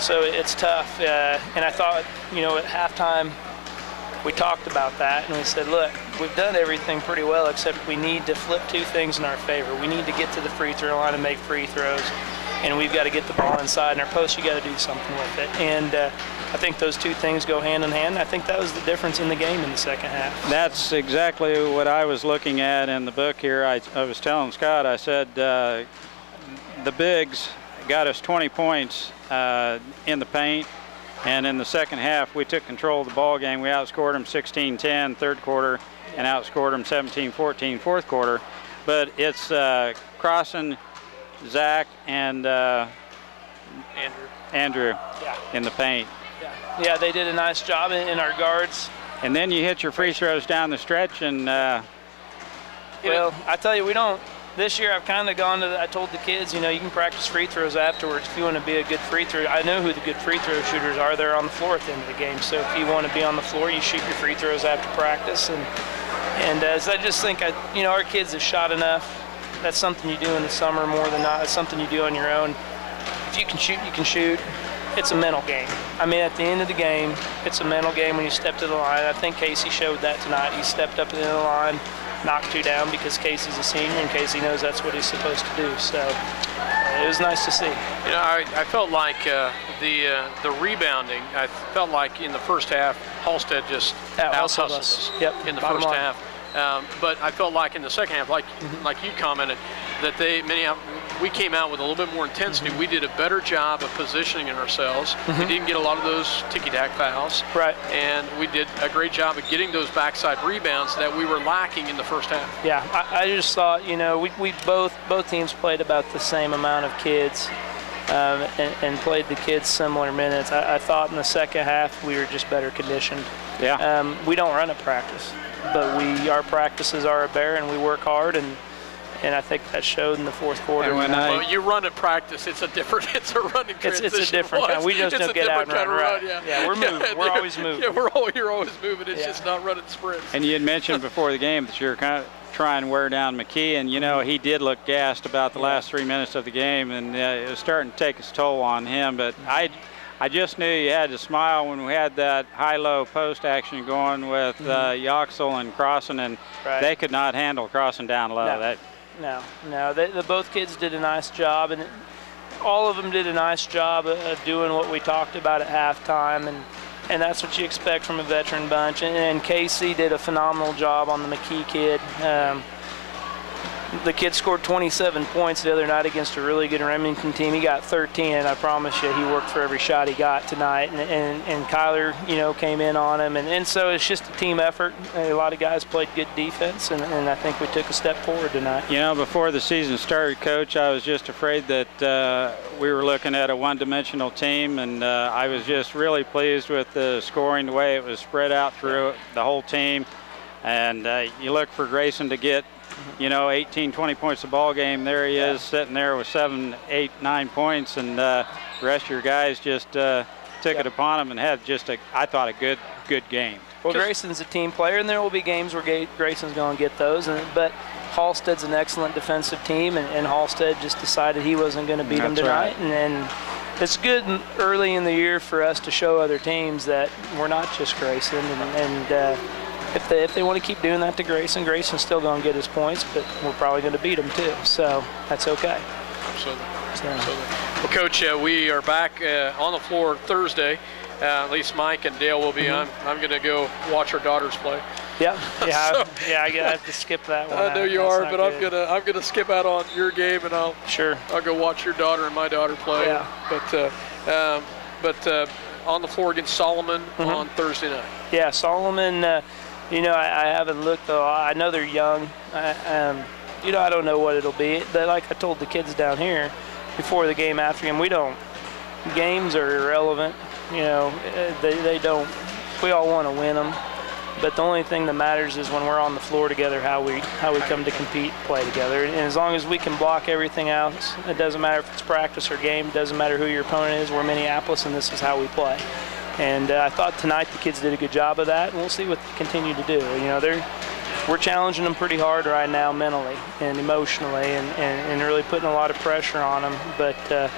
So it's tough. And I thought, you know, at halftime, we talked about that, and we said, look, we've done everything pretty well, except we need to flip 2 things in our favor. We need to get to the free throw line and make free throws, and we've got to get the ball inside. In our post, you got to do something with it. And I think those 2 things go hand in hand. I think that was the difference in the game in the second half. That's exactly what I was looking at in the book here. I was telling Scott, I said the bigs got us 20 points in the paint. And in the second half, we took control of the ball game. We outscored them 16-10 third quarter and outscored them 17-14 fourth quarter. But it's Crossan, Zach, and Andrew in the paint. Yeah, they did a nice job in our guards. And then you hit your free throws down the stretch, and well, I tell you, we don't. This year, I've kind of gone to. I told the kids, you know, you can practice free throws afterwards if you want to be a good free throw. I know who the good free throw shooters are. They're on the floor at the end of the game. So if you want to be on the floor, you shoot your free throws after practice. And so I just think, you know, our kids have shot enough. That's something you do in the summer more than not. It's something you do on your own. If you can shoot, you can shoot. It's a mental game. I mean, at the end of the game, it's a mental game when you step to the line. I think Casey showed that tonight. He stepped up to the end of the line, knocked 2 down because Casey's a senior and Casey knows that's what he's supposed to do. So it was nice to see. You know, I felt like the rebounding, I felt like in the first half, Halstead just out-hustled us in the first half. But I felt like in the second half, like you commented, that we came out with a little bit more intensity. We did a better job of positioning ourselves. We didn't get a lot of those ticky-tack fouls. Right. And we did a great job of getting those backside rebounds that we were lacking in the first half. Yeah, I just thought, you know, we both teams played about the same amount of kids and played the kids similar minutes. I thought in the second half we were just better conditioned. Yeah. We don't run a practice, but our practices are a bear and we work hard, and I think that showed in the fourth quarter. Well, you run at practice. It's a running transition. It's a different kind. We just don't get out and run. Right. Yeah, we're moving. We're always moving. Yeah, you're always moving. It's just not running sprints. And you had mentioned before the game that you're kind of trying to wear down McKee, and you know he did look gassed about the last 3 minutes of the game, and it was starting to take its toll on him. But I just knew you had to smile when we had that high-low post action going with Yoxel and Crossan, and they could not handle Crossan down low. No. Both kids did a nice job, and all of them did a nice job of doing what we talked about at halftime, and that's what you expect from a veteran bunch. And Casey did a phenomenal job on the McKee kid. the kid scored 27 points the other night against a really good Remington team. He got 13, and I promise you, he worked for every shot he got tonight. And Kyler, you know, came in on him, and so it's just a team effort. A lot of guys played good defense, and I think we took a step forward tonight. You know, before the season started, Coach, I was just afraid that we were looking at a one-dimensional team, and I was just really pleased with the scoring, the way it was spread out through the whole team. And you look for Grayson to get, you know, 18, 20 points a ball game. There he is sitting there with 7, 8, 9 points, and the rest of your guys just took it upon him and had just I thought a good game. Well, Grayson's a team player, and there will be games where Grayson's going to get those, but Halstead's an excellent defensive team, and Halstead just decided he wasn't going to beat them tonight. Right. And it's good early in the year for us to show other teams that we're not just Grayson, and if they want to keep doing that to Grayson's still going to get his points, but we're probably going to beat them too, so that's okay. Absolutely. Well, Coach, we are back on the floor Thursday. At least Mike and Dale will be on. I'm going to go watch our daughters play. Yeah, So- I have to skip that one. I know you That's are, not but good. I'm gonna skip out on your game, and I'll go watch your daughter and my daughter play. Yeah. But on the floor against Solomon on Thursday night. Yeah, Solomon. You know, I haven't looked though. I know they're young. You know, I don't know what it'll be. But like I told the kids down here before the game, after game, games are irrelevant. You know, they don't. We all want to win them. But the only thing that matters is when we're on the floor together, how we come to compete, play together. And as long as we can block everything else, it doesn't matter if it's practice or game, it doesn't matter who your opponent is. We're Minneapolis, and this is how we play. And I thought tonight the kids did a good job of that, and we'll see what they continue to do. You know, we're challenging them pretty hard right now mentally and emotionally, and really putting a lot of pressure on them. But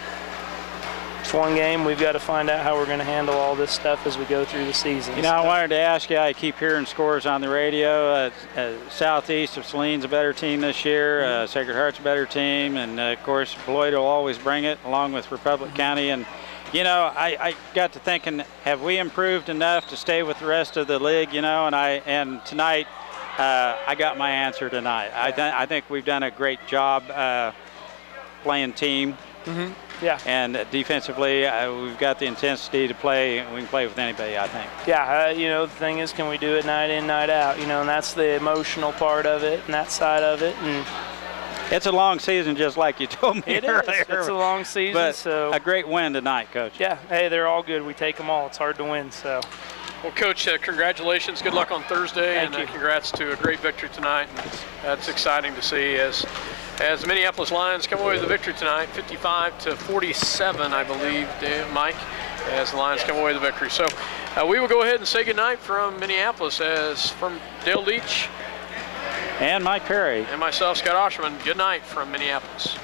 it's one game. We've got to find out how we're going to handle all this stuff as we go through the season. You know, I wanted to ask you, I keep hearing scores on the radio. Southeast of Salene's a better team this year. Sacred Heart's a better team. And, of course, Beloit will always bring it, along with Republic County. And, you know, I got to thinking, have we improved enough to stay with the rest of the league, you know? And tonight, I got my answer tonight. I think we've done a great job playing team. Yeah. And defensively, we've got the intensity to play. We can play with anybody, I think. Yeah, you know, the thing is, can we do it night in, night out? You know, and that's the emotional part of it and that side of it. And it's a long season, just like you told me earlier. It's a long season, but so a great win tonight, Coach. Yeah, hey, they're all good. We take them all. It's hard to win, so. Well, Coach, congratulations. Good luck on Thursday, Thank you. Congrats to a great victory tonight. And that's exciting to see as the Minneapolis Lions come away with the victory tonight, 55-47, I believe, Mike, as the Lions come away with the victory. So we will go ahead and say goodnight from Minneapolis, from Dale Leach and Mike Perry and myself, Scott Osherman. Good night from Minneapolis.